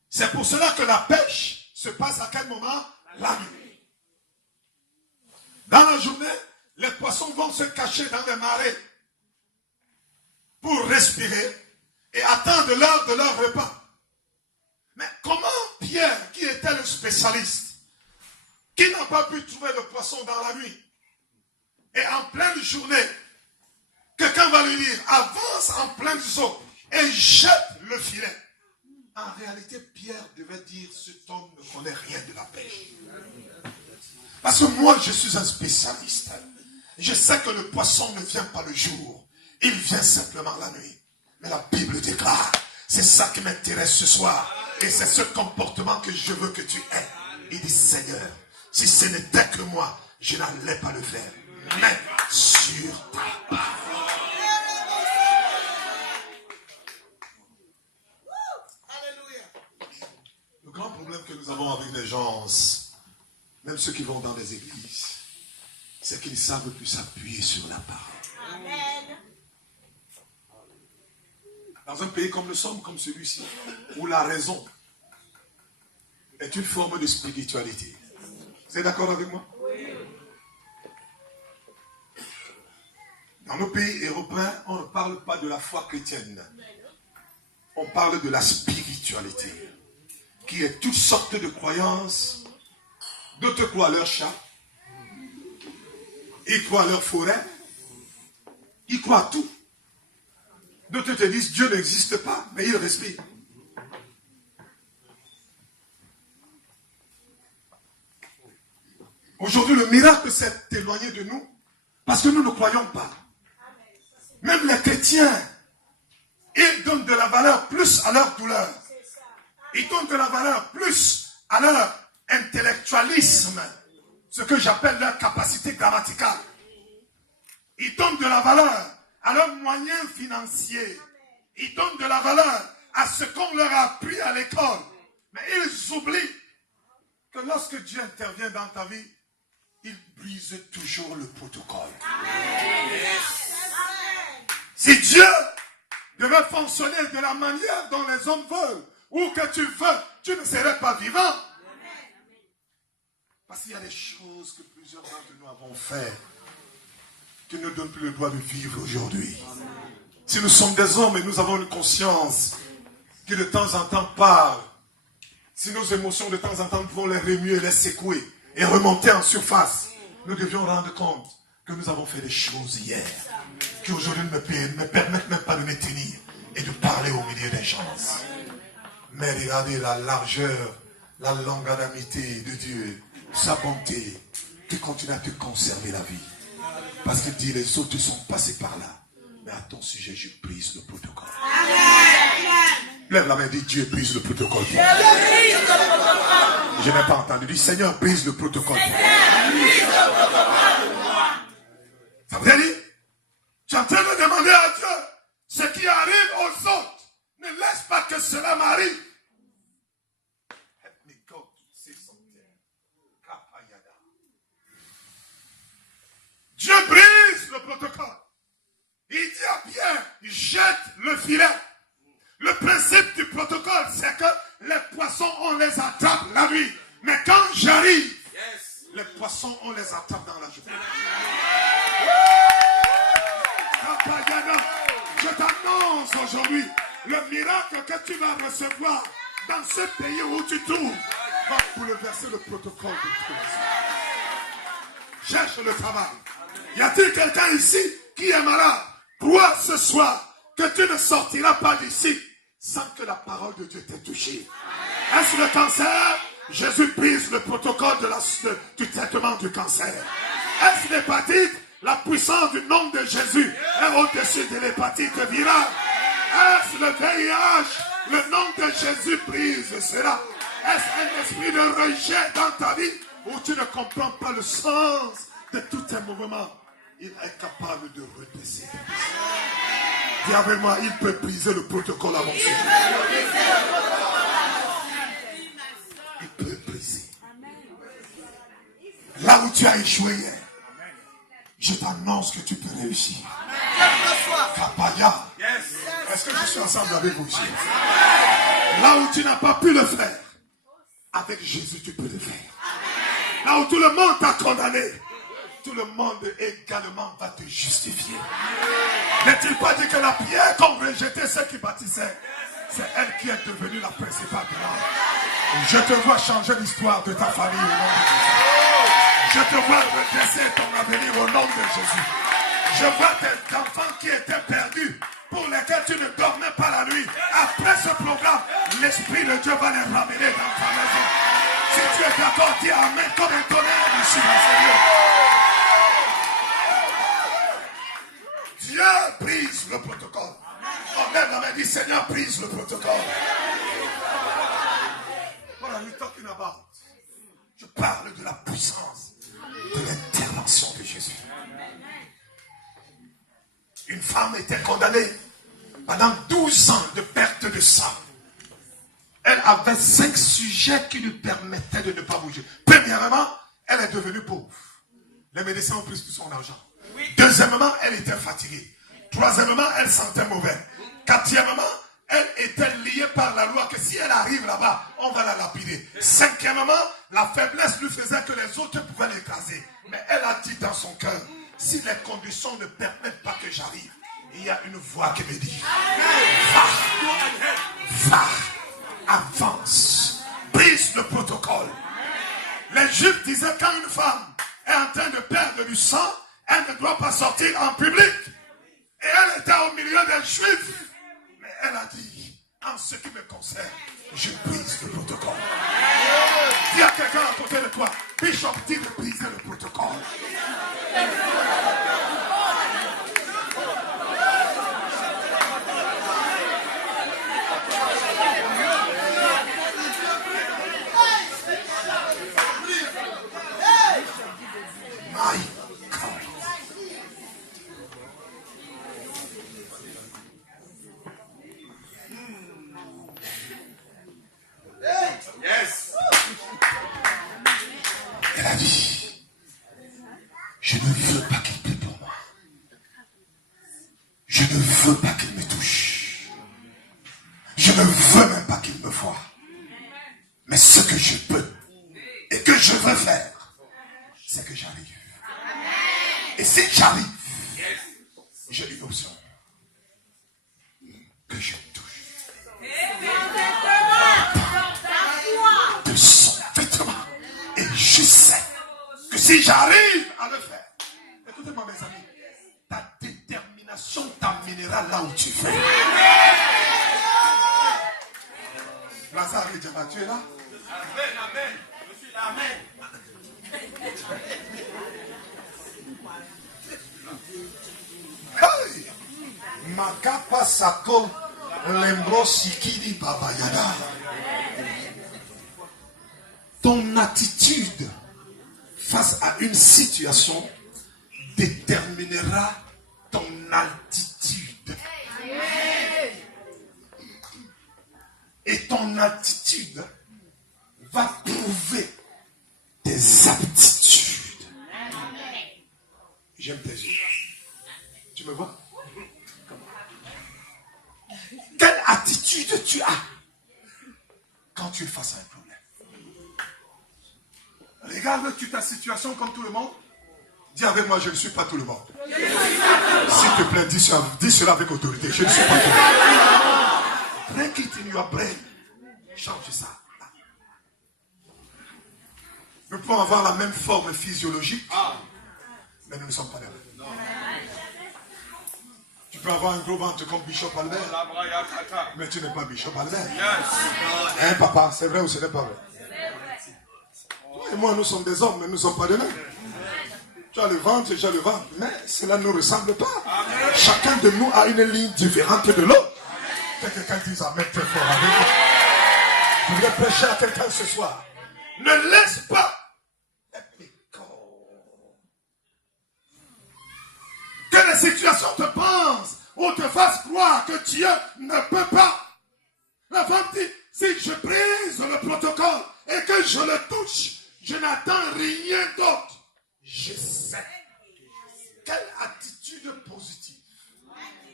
C'est pour cela que la pêche se passe à quel moment? La nuit. Dans la journée, les poissons vont se cacher dans les marais pour respirer et attendre l'heure de leur repas. Mais comment Pierre, qui était le spécialiste, qui n'a pas pu trouver le poisson dans la nuit, et en pleine journée, quelqu'un va lui dire, avance en pleine eau et jette le filet. En réalité, Pierre devait dire, cet homme ne connaît rien de la pêche. Parce que moi, je suis un spécialiste. Je sais que le poisson ne vient pas le jour. Il vient simplement la nuit. Mais la Bible déclare, c'est ça qui m'intéresse ce soir. Et c'est ce comportement que je veux que tu aies. Il dit, Seigneur, si ce n'était que moi, je n'allais pas le faire. Mais sur ta parole. Le grand problème que nous avons avec les gens, même ceux qui vont dans les églises, c'est qu'ils ne savent plus s'appuyer sur la parole. Amen. Dans un pays comme nous sommes, comme celui-ci, où la raison est une forme de spiritualité. Vous êtes d'accord avec moi? Oui. Dans nos pays européens, on ne parle pas de la foi chrétienne. On parle de la spiritualité, qui est toutes sortes de croyances. D'autres croient à leur chat. Ils croient à leur forêt. Ils croient à tout. D'autres te disent Dieu n'existe pas, mais il respire. Aujourd'hui, le miracle s'est éloigné de nous parce que nous ne croyons pas. Même les chrétiens, ils donnent de la valeur plus à leur douleur. Ils donnent de la valeur plus à leur intellectualisme, ce que j'appelle leur capacité grammaticale. Ils donnent de la valeur à leurs moyens financiers. Ils donnent de la valeur à ce qu'on leur a appris à l'école. Mais ils oublient que lorsque Dieu intervient dans ta vie, il brise toujours le protocole. Amen. Si Dieu devait fonctionner de la manière dont les hommes veulent, ou que tu veux, tu ne serais pas vivant. Parce qu'il y a des choses que plusieurs d'entre nous avons fait qui ne donnent plus le droit de vivre aujourd'hui. Si nous sommes des hommes et nous avons une conscience qui de temps en temps parle, si nos émotions de temps en temps vont les remuer, les secouer et remonter en surface, nous devions rendre compte que nous avons fait des choses hier qui aujourd'hui ne me permettent même pas de me tenir et de parler au milieu des gens. Mais regardez la largeur, la longanimité de Dieu, sa bonté, qui continue à te conserver la vie. Parce qu'il dit, les autres sont passés par là. Mais à ton sujet, je brise le protocole. Amen. Lève la main et dis, Dieu brise le protocole. Dieu brise le protocole. Je n'ai pas entendu. Dis, Seigneur, brise le protocole. Ça veut dire, tu es en train de demander à Dieu ce qui arrive aux autres. Ne laisse pas que cela m'arrive. Dieu brise le protocole. Il dit à Pierre, jette le filet. Le principe du protocole, c'est que les poissons, on les attrape la nuit. Mais quand j'arrive, les poissons, on les attrape dans la journée. Je t'annonce aujourd'hui le miracle que tu vas recevoir dans ce pays où tu trouves va bouleverser le protocole de tout. Cherche le travail. Y a-t-il quelqu'un ici qui est malade? Crois ce soir que tu ne sortiras pas d'ici sans que la parole de Dieu t'ait touché. Est-ce le cancer? Jésus brise le protocole du traitement du cancer. Est-ce l'hépatite? La puissance du nom de Jésus est au-dessus de l'hépatite virale. Est-ce le VIH? Le nom de Jésus brise cela. Est-ce un esprit de rejet dans ta vie où tu ne comprends pas le sens de tous tes mouvements? Il est capable de redresser. Dis avec moi, il peut briser le protocole avancé. Il peut briser. Là où tu as échoué hier, je t'annonce que tu peux réussir. Kapaya. Est-ce que je suis ensemble avec vous ici? Là où tu n'as pas pu le faire, avec Jésus tu peux le faire. Là où tout le monde t'a condamné, tout le monde également va te justifier. N'est-il pas dit que la pierre qu'on rejetait ceux qui bâtissaient, c'est elle qui est devenue la principale de l'âme. Je te vois changer l'histoire de ta famille au nom de Jésus. Je te vois redresser ton avenir au nom de Jésus. Je vois tes enfants qui étaient perdus, pour lesquels tu ne dormais pas la nuit. Après ce programme, l'Esprit de Dieu va les ramener dans ta maison. Si tu es d'accord, dis Amen comme un tonnerre ici, mon Seigneur. Dieu brise le protocole. On lève la main et dit Seigneur, brise le protocole. What are you talking about? Je parle de la puissance de l'intervention de Jésus. Une femme était condamnée pendant 12 ans de perte de sang. Elle avait 5 sujets qui lui permettaient de ne pas bouger. Premièrement, elle est devenue pauvre. Les médecins ont pris tout son argent. Deuxièmement, elle était fatiguée. Troisièmement, elle sentait mauvais. Quatrièmement, elle était liée par la loi que si elle arrive là-bas, on va la lapider. Cinquièmement, la faiblesse lui faisait que les autres pouvaient l'écraser. Mais elle a dit dans son cœur, si les conditions ne permettent pas que j'arrive, il y a une voix qui me dit, va, avance, brise le protocole. Les Juifs disaient quand une femme est en train de perdre du sang, elle ne doit pas sortir en public. Et elle était au milieu des Juifs. Mais elle a dit, en ce qui me concerne, je brise le protocole. Dis à quelqu'un à côté de toi, Bishop dit de briser le protocole. Elle a dit, je ne veux pas qu'il prie pour moi. Je ne veux pas qu'il me touche. Je ne veux même pas qu'il me voie. Mais ce que je peux et que je veux faire, c'est que j'arrive. Et si j'arrive, j'ai une option. Que je touche de son vêtement. Et je sais que si j'arrive à le faire, écoutez-moi mes amis, ta détermination t'amènera là où tu veux. Lazare et Diama, tu es là? Amen, amen. Je suis là, amen. Hey! Makapa sako lembro sikidi babayada. Ton attitude face à une situation déterminera ton altitude. Et ton attitude va prouver tes aptitudes. J'aime tes yeux. Tu me vois? Quelle attitude tu as quand tu es face à un problème? Regarde-tu ta situation comme tout le monde. Dis avec moi, je ne suis pas tout le monde. S'il te plaît, dis cela avec autorité. Je ne suis pas tout le monde. Break it in your brain. Change ça. Nous pouvons avoir la même forme physiologique, mais nous ne sommes pas les mêmes. Tu peux avoir un gros ventre comme Bishop Albert, mais tu n'es pas Bishop Albert. Hein, papa, c'est vrai ou ce n'est pas vrai? Toi et moi, nous sommes des hommes, mais nous ne sommes pas des mêmes. Tu as le ventre, j'ai le ventre, mais cela ne nous ressemble pas. Chacun de nous a une ligne différente de l'autre. Que quelqu'un dise amen très fort. Je voudrais prêcher à quelqu'un ce soir. Ne laisse pas que les situations te pensent ou te fassent croire que Dieu ne peut pas. La femme dit, si je brise le protocole et que je le touche, je n'attends rien d'autre. Je sais. Quelle attitude positive.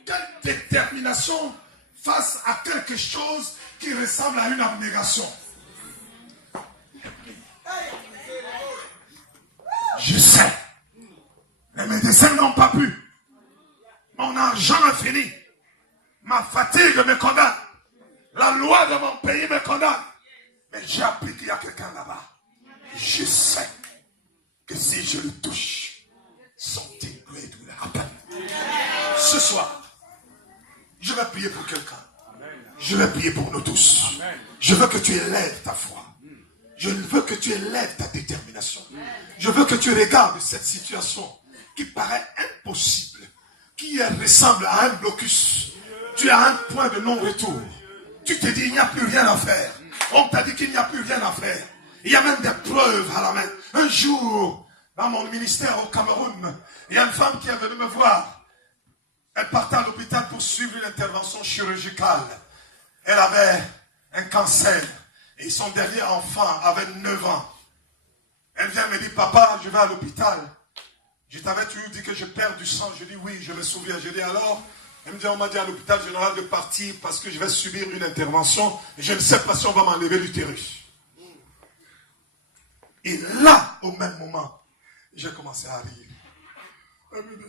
Quelle détermination face à quelque chose qui ressemble à une abnégation. Je sais. Les médecins n'ont pas pu. Mon argent a fini. Ma fatigue me condamne. La loi de mon pays me condamne. Mais j'ai appris qu'il y a quelqu'un là-bas. Je sais que si je le touche, something great will happen. Ce soir, je vais prier pour quelqu'un. Je vais prier pour nous tous. Je veux que tu élèves ta foi. Je veux que tu élèves ta détermination. Je veux que tu regardes cette situation qui paraît impossible, qui ressemble à un blocus. Tu as un point de non-retour. Tu te dis, il n'y a plus rien à faire. On t'a dit qu'il n'y a plus rien à faire. Il y a même des preuves à la main. Un jour, dans mon ministère au Cameroun, il y a une femme qui est venue me voir. Elle partait à l'hôpital pour suivre une intervention chirurgicale. Elle avait un cancer. Et son dernier enfant avait 9 ans. Elle vient me dire, papa, je vais à l'hôpital. Je t'avais toujours dit que je perds du sang. Je dis oui, je me souviens. Je dis alors, elle me dit, on m'a dit à l'hôpital général de partir parce que je vais subir une intervention. Et je ne sais pas si on va m'enlever l'utérus. Et là, au même moment, j'ai commencé à rire. Elle me dit,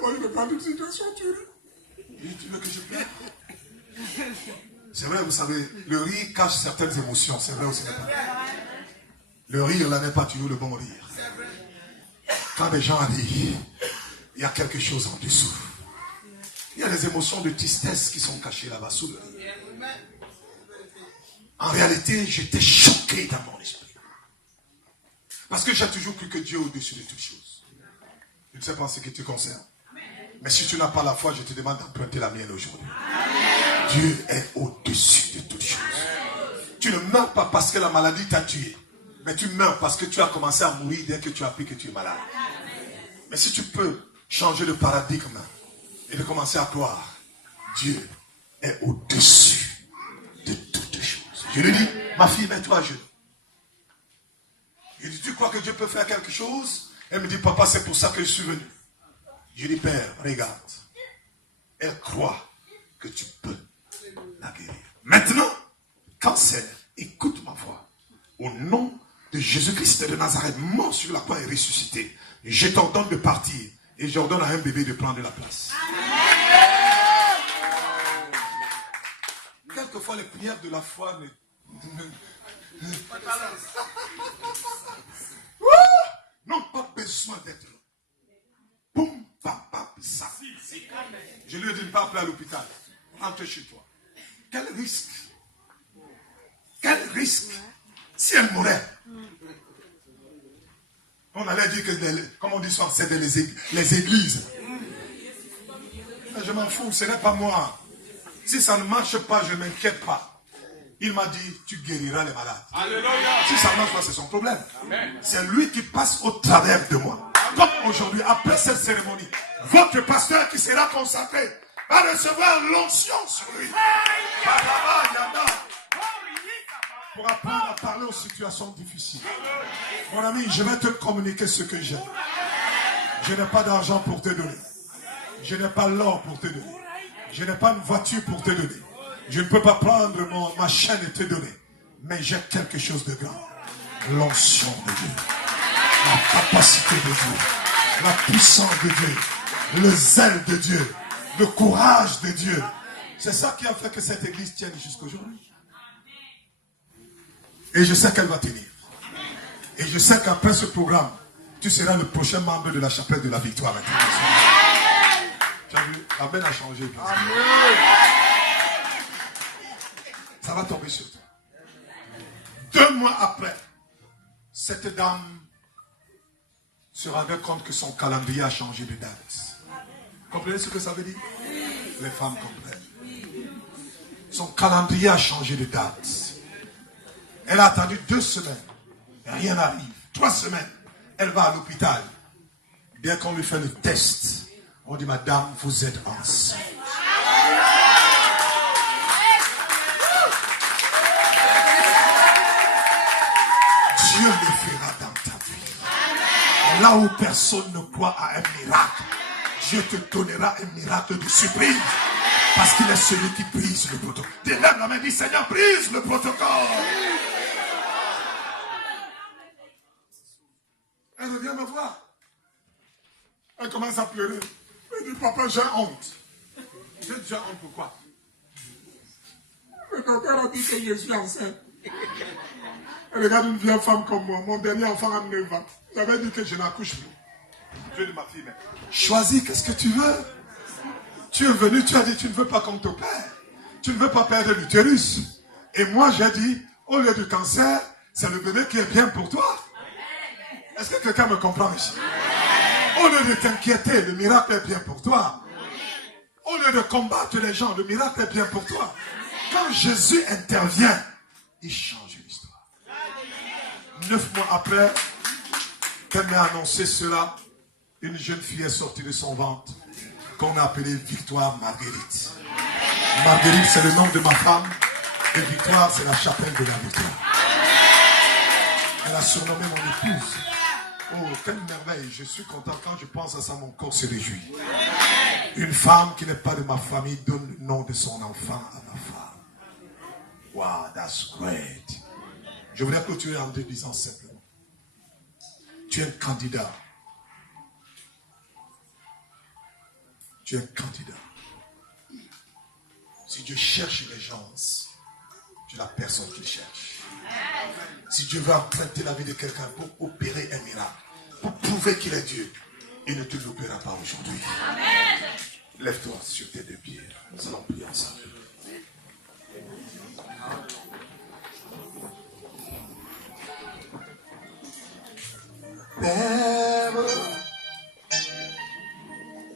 vraiment, il me parle d'une situation dure. Tu veux que je pleure? C'est vrai, vous savez, le rire cache certaines émotions. C'est vrai ou c'est pas? Le rire, là, n'est pas toujours le bon rire. Quand les gens rient, il y a quelque chose en dessous. Il y a des émotions de tristesse qui sont cachées là-bas sous le rire. En réalité, j'étais choqué dans mon esprit. Parce que j'ai toujours cru que Dieu est au-dessus de toutes choses. Je ne sais pas ce qui te concerne. Mais si tu n'as pas la foi, je te demande d'emprunter la mienne aujourd'hui. Dieu est au-dessus de toutes choses. Tu ne meurs pas parce que la maladie t'a tué. Mais tu meurs parce que tu as commencé à mourir dès que tu as appris que tu es malade. Mais si tu peux changer le paradigme et de commencer à croire, Dieu est au-dessus de toutes choses. Je lui dis, ma fille, mets-toi à genoux. Je lui dis, tu crois que Dieu peut faire quelque chose? Elle me dit, papa, c'est pour ça que je suis venu. Je dis, père, regarde. Elle croit que tu peux la guérir. Maintenant, cancer, écoute ma voix. Au nom de Jésus-Christ de Nazareth, mort sur la croix et ressuscité, je t'ordonne de partir et j'ordonne à un bébé de prendre la place. Quelquefois, les prières de la foi n'ont pas besoin d'être là. Boum, papa, ça. Je lui ai dit, ne pas appeler à l'hôpital. Rentre chez toi. Quel risque? Quel risque? Si elle mourait, on allait dire que, comme on dit souvent, c'est les églises. Mais je m'en fous, ce n'est pas moi. Si ça ne marche pas, je ne m'inquiète pas. Il m'a dit, tu guériras les malades. Alléluia. Si ça marche pas, c'est son problème. C'est lui qui passe au travers de moi. Comme aujourd'hui, après cette cérémonie, votre pasteur qui sera consacré va recevoir l'onction sur lui. Pour apprendre à parler aux situations difficiles. Mon ami, je vais te communiquer ce que j'ai. Je n'ai pas d'argent pour te donner. Je n'ai pas l'or pour te donner. Je n'ai pas une voiture pour te donner. Je ne peux pas prendre ma chaîne et te donner. Mais j'ai quelque chose de grand. L'onction de Dieu. La capacité de Dieu. La puissance de Dieu. Le zèle de Dieu. Le courage de Dieu. C'est ça qui a fait que cette église tienne jusqu'aujourd'hui. Et je sais qu'elle va tenir. Et je sais qu'après ce programme, tu seras le prochain membre de la chapelle de la victoire. Tu as vu? Amen a changé. Ça va tomber sur toi. 2 mois après, cette dame se rendait compte que son calendrier a changé de date. Vous comprenez ce que ça veut dire? Les femmes comprennent. Son calendrier a changé de date. Elle a attendu 2 semaines. Rien n'arrive. 3 semaines. Elle va à l'hôpital. Dès qu'on lui fait le test, on dit, madame, vous êtes enceinte. Dieu le fera dans ta vie. Là où personne ne croit à un miracle, Dieu te donnera un miracle de surprise. Parce qu'il est celui qui brise le protocole. Lève la main, dit, Seigneur, brise le protocole. Elle revient me voir. Elle commence à pleurer. Elle dit, papa, j'ai honte. J'ai déjà honte, pourquoi? Le docteur a dit que je suis enceinte. Elle regarde une vieille femme comme moi. Mon dernier enfant a 9 ans. J'avais dit que je n'accouche plus. Je dis, ma fille, mais choisis, qu'est-ce que tu veux? Tu es venu, tu as dit, tu ne veux pas qu'on t'opère. Tu ne veux pas perdre l'utérus. Et moi, j'ai dit, au lieu du cancer, c'est le bébé qui est bien pour toi. Est-ce que quelqu'un me comprend ici? Au lieu de t'inquiéter, le miracle est bien pour toi. Au lieu de combattre les gens, le miracle est bien pour toi. Quand Jésus intervient, il change l'histoire. 9 mois après, qu'elle m'a annoncé cela, une jeune fille est sortie de son ventre, qu'on a appelée Victoire Marguerite. Marguerite, c'est le nom de ma femme, et Victoire, c'est la chapelle de la victoire. Elle a surnommé mon épouse. Oh, quelle merveille, je suis content quand je pense à ça, mon corps se réjouit. Une femme qui n'est pas de ma famille donne le nom de son enfant à ma femme. Wow, that's great. Je voudrais clôturer en te disant simplement. Tu es un candidat. Tu es un candidat. Si Dieu cherche les gens, tu es la personne qu'il cherche. Si Dieu veut emprunter la vie de quelqu'un pour opérer un miracle, pour prouver qu'il est Dieu, il ne te l'opérera pas aujourd'hui. Lève-toi sur tes 2 pieds. Nous allons prier ensemble. Père,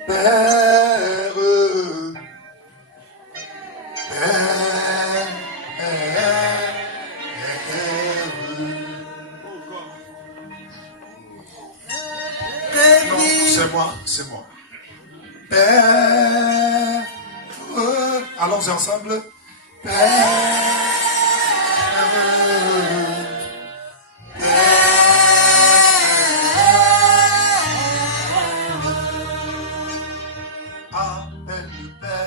Père, c'est moi. Père, allons ensemble. Père, appelle le Père.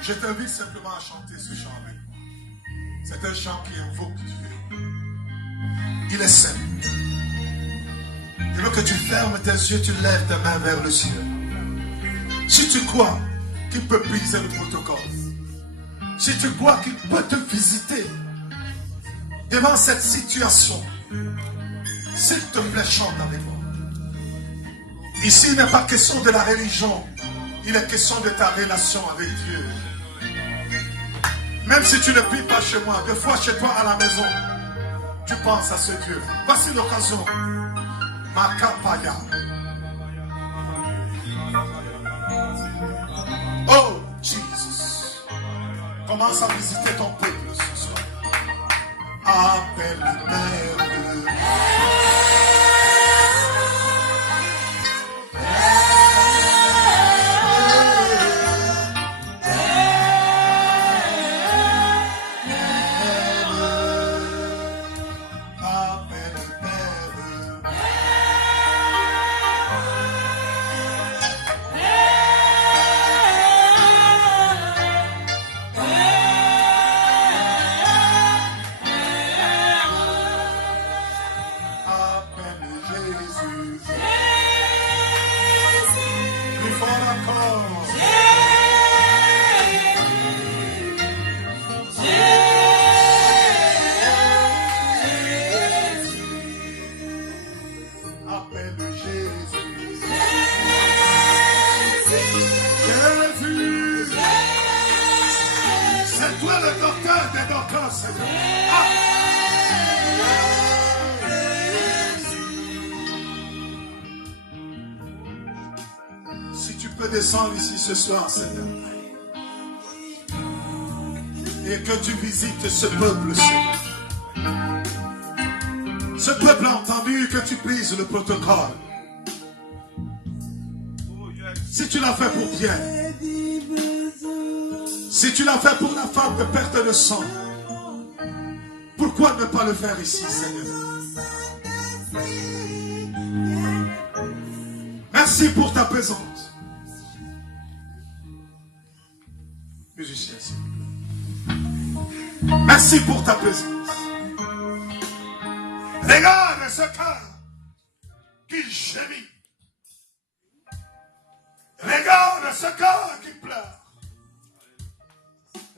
Je t'invite simplement à chanter ce chant avec moi. C'est un chant qui invoque Dieu. Il est simple. Je veux que tu fermes tes yeux, tu lèves ta main vers le ciel. Si tu crois qu'il peut briser le protocole, si tu crois qu'il peut te visiter devant cette situation, s'il te plaît, chante avec moi. Ici, il n'est pas question de la religion, il est question de ta relation avec Dieu. Même si tu ne pries pas chez moi, des fois chez toi à la maison, tu penses à ce Dieu. Voici l'occasion. Makapaya. Oh, Jesus. Commence à visiter ton peuple ce soir. Appelle le Père. Descends ici ce soir, Seigneur, et que tu visites ce peuple, Seigneur. Ce peuple a entendu que tu brises le protocole. Si tu l'as fait pour bien, si tu l'as fait pour la femme de perte de sang, pourquoi ne pas le faire ici, Seigneur? Merci pour ta présence. Musicien, s'il vous plaît. Merci pour ta présence. Regarde ce cœur qui gémit. Regarde ce cœur qui pleure.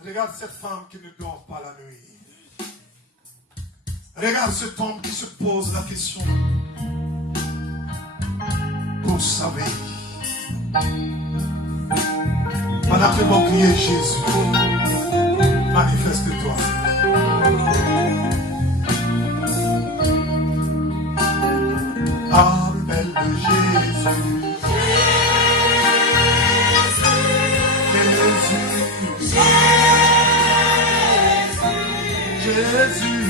Regarde cette femme qui ne dort pas la nuit. Regarde cet homme qui se pose la question pour sa vie. Pendant que vont crier Jésus, manifeste-toi. Appelle Jésus. Jésus. Jésus.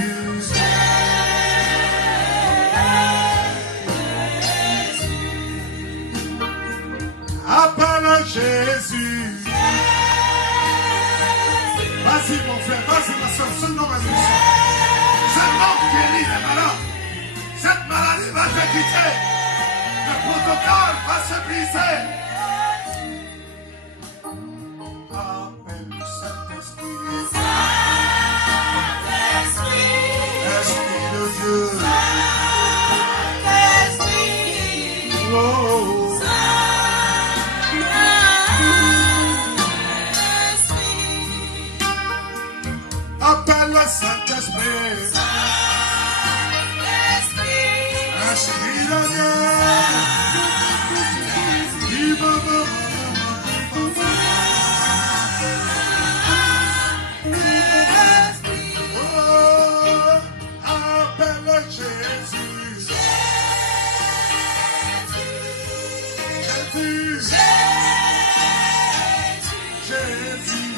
Appelle Jésus. Vas-y mon frère, vas-y ma soeur, ce nom est puissant. Ce nom guérit les malades. Cette maladie va te quitter. Le protocole va se briser. Appelle le Saint-Esprit. Esprit de Dieu. Oh. Appelle le Saint-Esprit. Esprit de Dieu. Oh, appelle Jésus. Jésus. Jésus.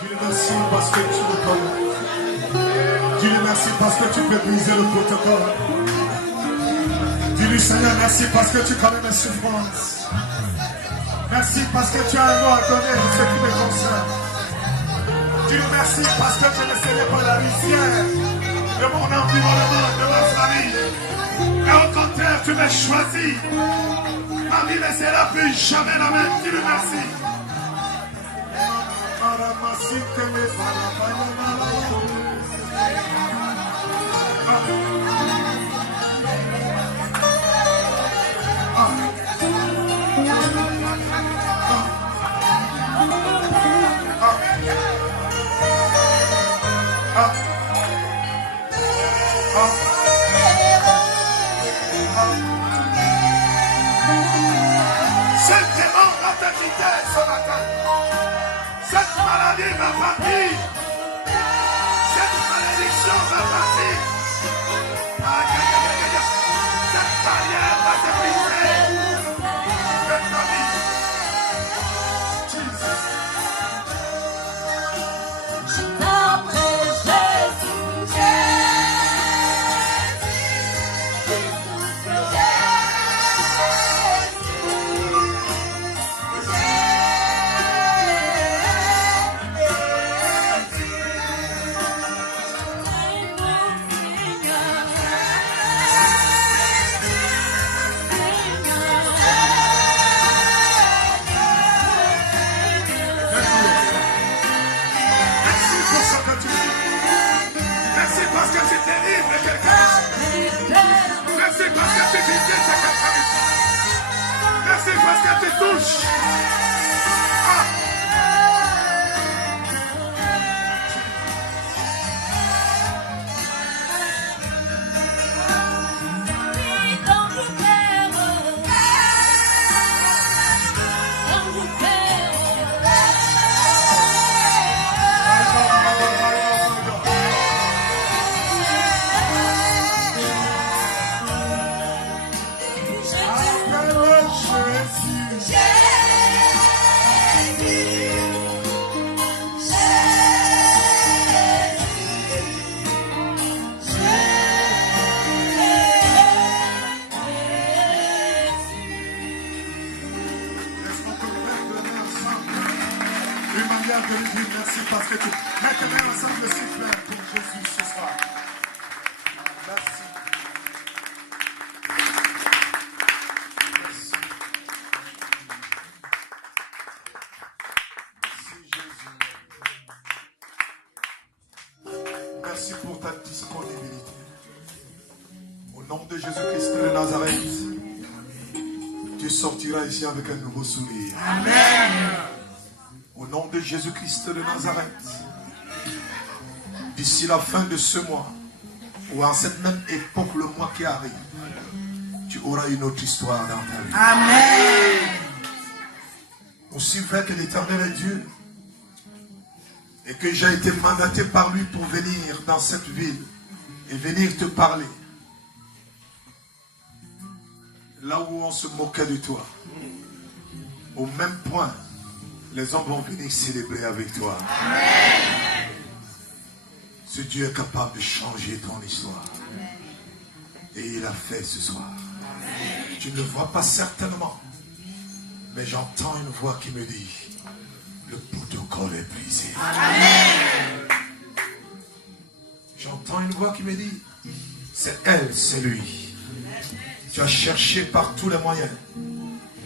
Dis-le merci parce que tu le connais. Dis-le merci parce que tu peux briser le protocole. Dis-lui Seigneur merci parce que tu connais mes souffrances. Merci parce que tu as un mot à donner de ce qui me concerne. Dis-lui merci parce que je ne serai pas la lisière de mon environnement, de ma famille. Et au contraire, tu m'as choisi. Ma vie ne sera plus jamais la même. Dis-lui merci. Cette démon va te quitter ce matin. Cette maladie va partir. Cette malédiction va partir. Cette barrière va te briser. De ta vie. D'après Merci parce que tu touches. Merci parce que tu mets tes mains ensemble, s'il te plaît, pour Jésus ce soir. Merci. Merci. Merci Jésus. Merci pour ta disponibilité. Au nom de Jésus-Christ de Nazareth, tu sortiras ici avec un nouveau sourire. Amen. Au nom de Jésus-Christ de Nazareth, d'ici la fin de ce mois, ou en cette même époque, le mois qui arrive, tu auras une autre histoire dans ta vie. Amen. Aussi vrai que l'Éternel est Dieu, et que j'ai été mandaté par lui pour venir dans cette ville, et venir te parler. Là où on se moquait de toi, au même point, les hommes vont venir célébrer avec toi. Amen. Ce Dieu est capable de changer ton histoire. Amen. Et il a fait ce soir. Amen. Tu ne le vois pas certainement. Mais j'entends une voix qui me dit, le protocole est brisé. Amen. J'entends une voix qui me dit, c'est elle, c'est lui. Amen. Tu as cherché par tous les moyens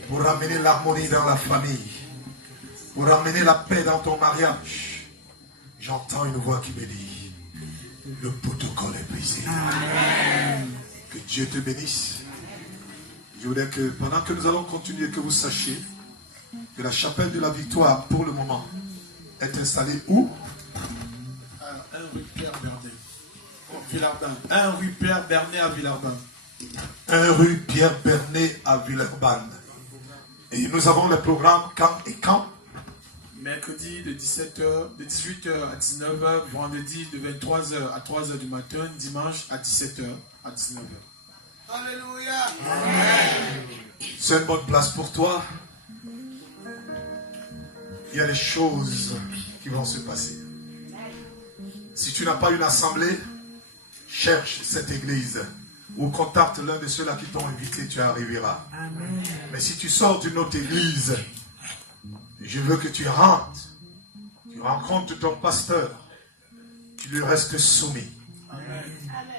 pour ramener l'harmonie dans la famille. Pour ramener la paix dans ton mariage. J'entends une voix qui me dit, le protocole est brisé. Amen. Que Dieu te bénisse. Je voudrais que pendant que nous allons continuer, que vous sachiez que la chapelle de la victoire, pour le moment, est installée où? 1 rue Pierre Bernet. Villeurbanne. 1 rue Pierre Bernet à Villeurbanne. 1 rue Pierre Bernet à Villeurbanne. Et nous avons le programme quand et quand? Mercredi de 17h, de 18h à 19h, vendredi de 23h à 3h du matin, dimanche à 17h à 19h. Alléluia. Amen. C'est une bonne place pour toi. il y a des choses qui vont se passer. Si tu n'as pas une assemblée, cherche cette église ou contacte l'un de ceux-là qui t'ont invité, tu arriveras. Amen. Mais si tu sors d'une autre église, je veux que tu rentres, tu rencontres ton pasteur, tu lui restes soumis.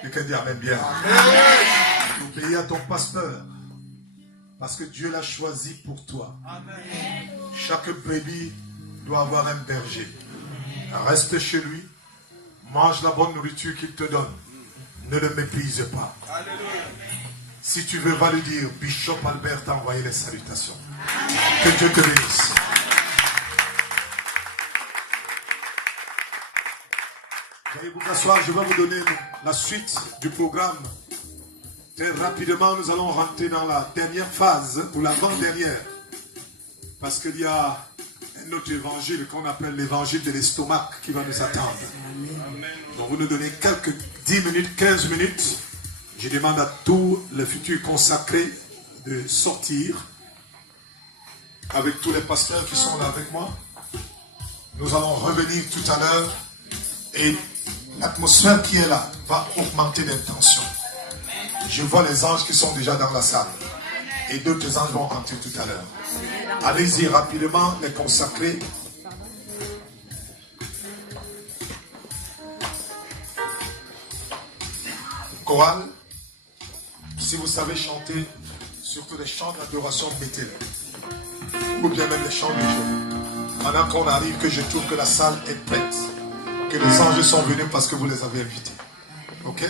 Quelqu'un dit Amen bien. Amen. Obéis à ton pasteur, parce que Dieu l'a choisi pour toi. Amen. Chaque brebis doit avoir un berger. Reste chez lui, mange la bonne nourriture qu'il te donne. Ne le méprise pas. Alléluia. Si tu veux, va lui dire, Bishop Albert t'a envoyé les salutations. Amen. Que Dieu te bénisse. Veuillez vous asseoir, je vais vous donner la suite du programme. Très rapidement, nous allons rentrer dans la dernière phase, ou l'avant-dernière. Parce qu'il y a un autre évangile qu'on appelle l'évangile de l'estomac qui va nous attendre. Amen. Donc vous nous donnez quelques 10 minutes, 15 minutes. Je demande à tous les futurs consacrés de sortir avec tous les pasteurs qui sont là avec moi. Nous allons revenir tout à l'heure et l'atmosphère qui est là va augmenter d'intention. Je vois les anges qui sont déjà dans la salle et d'autres anges vont rentrer tout à l'heure. Allez-y rapidement, les consacrés. Chorale, si vous savez chanter, surtout les chants d'adoration, mettez-les. Ou bien même les chants de Dieu. Pendant qu'on arrive, que je trouve que la salle est prête. Que les anges sont venus parce que vous les avez invités. Ok?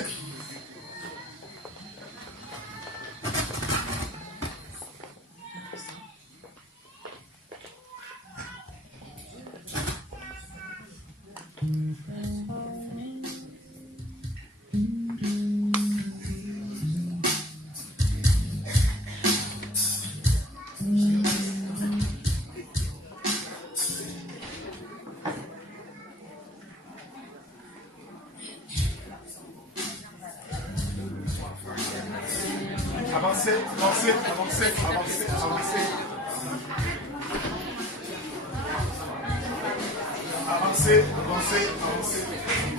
Avancez, avancez, avancez, avancez, avancez. Avancez, avancez, avancez.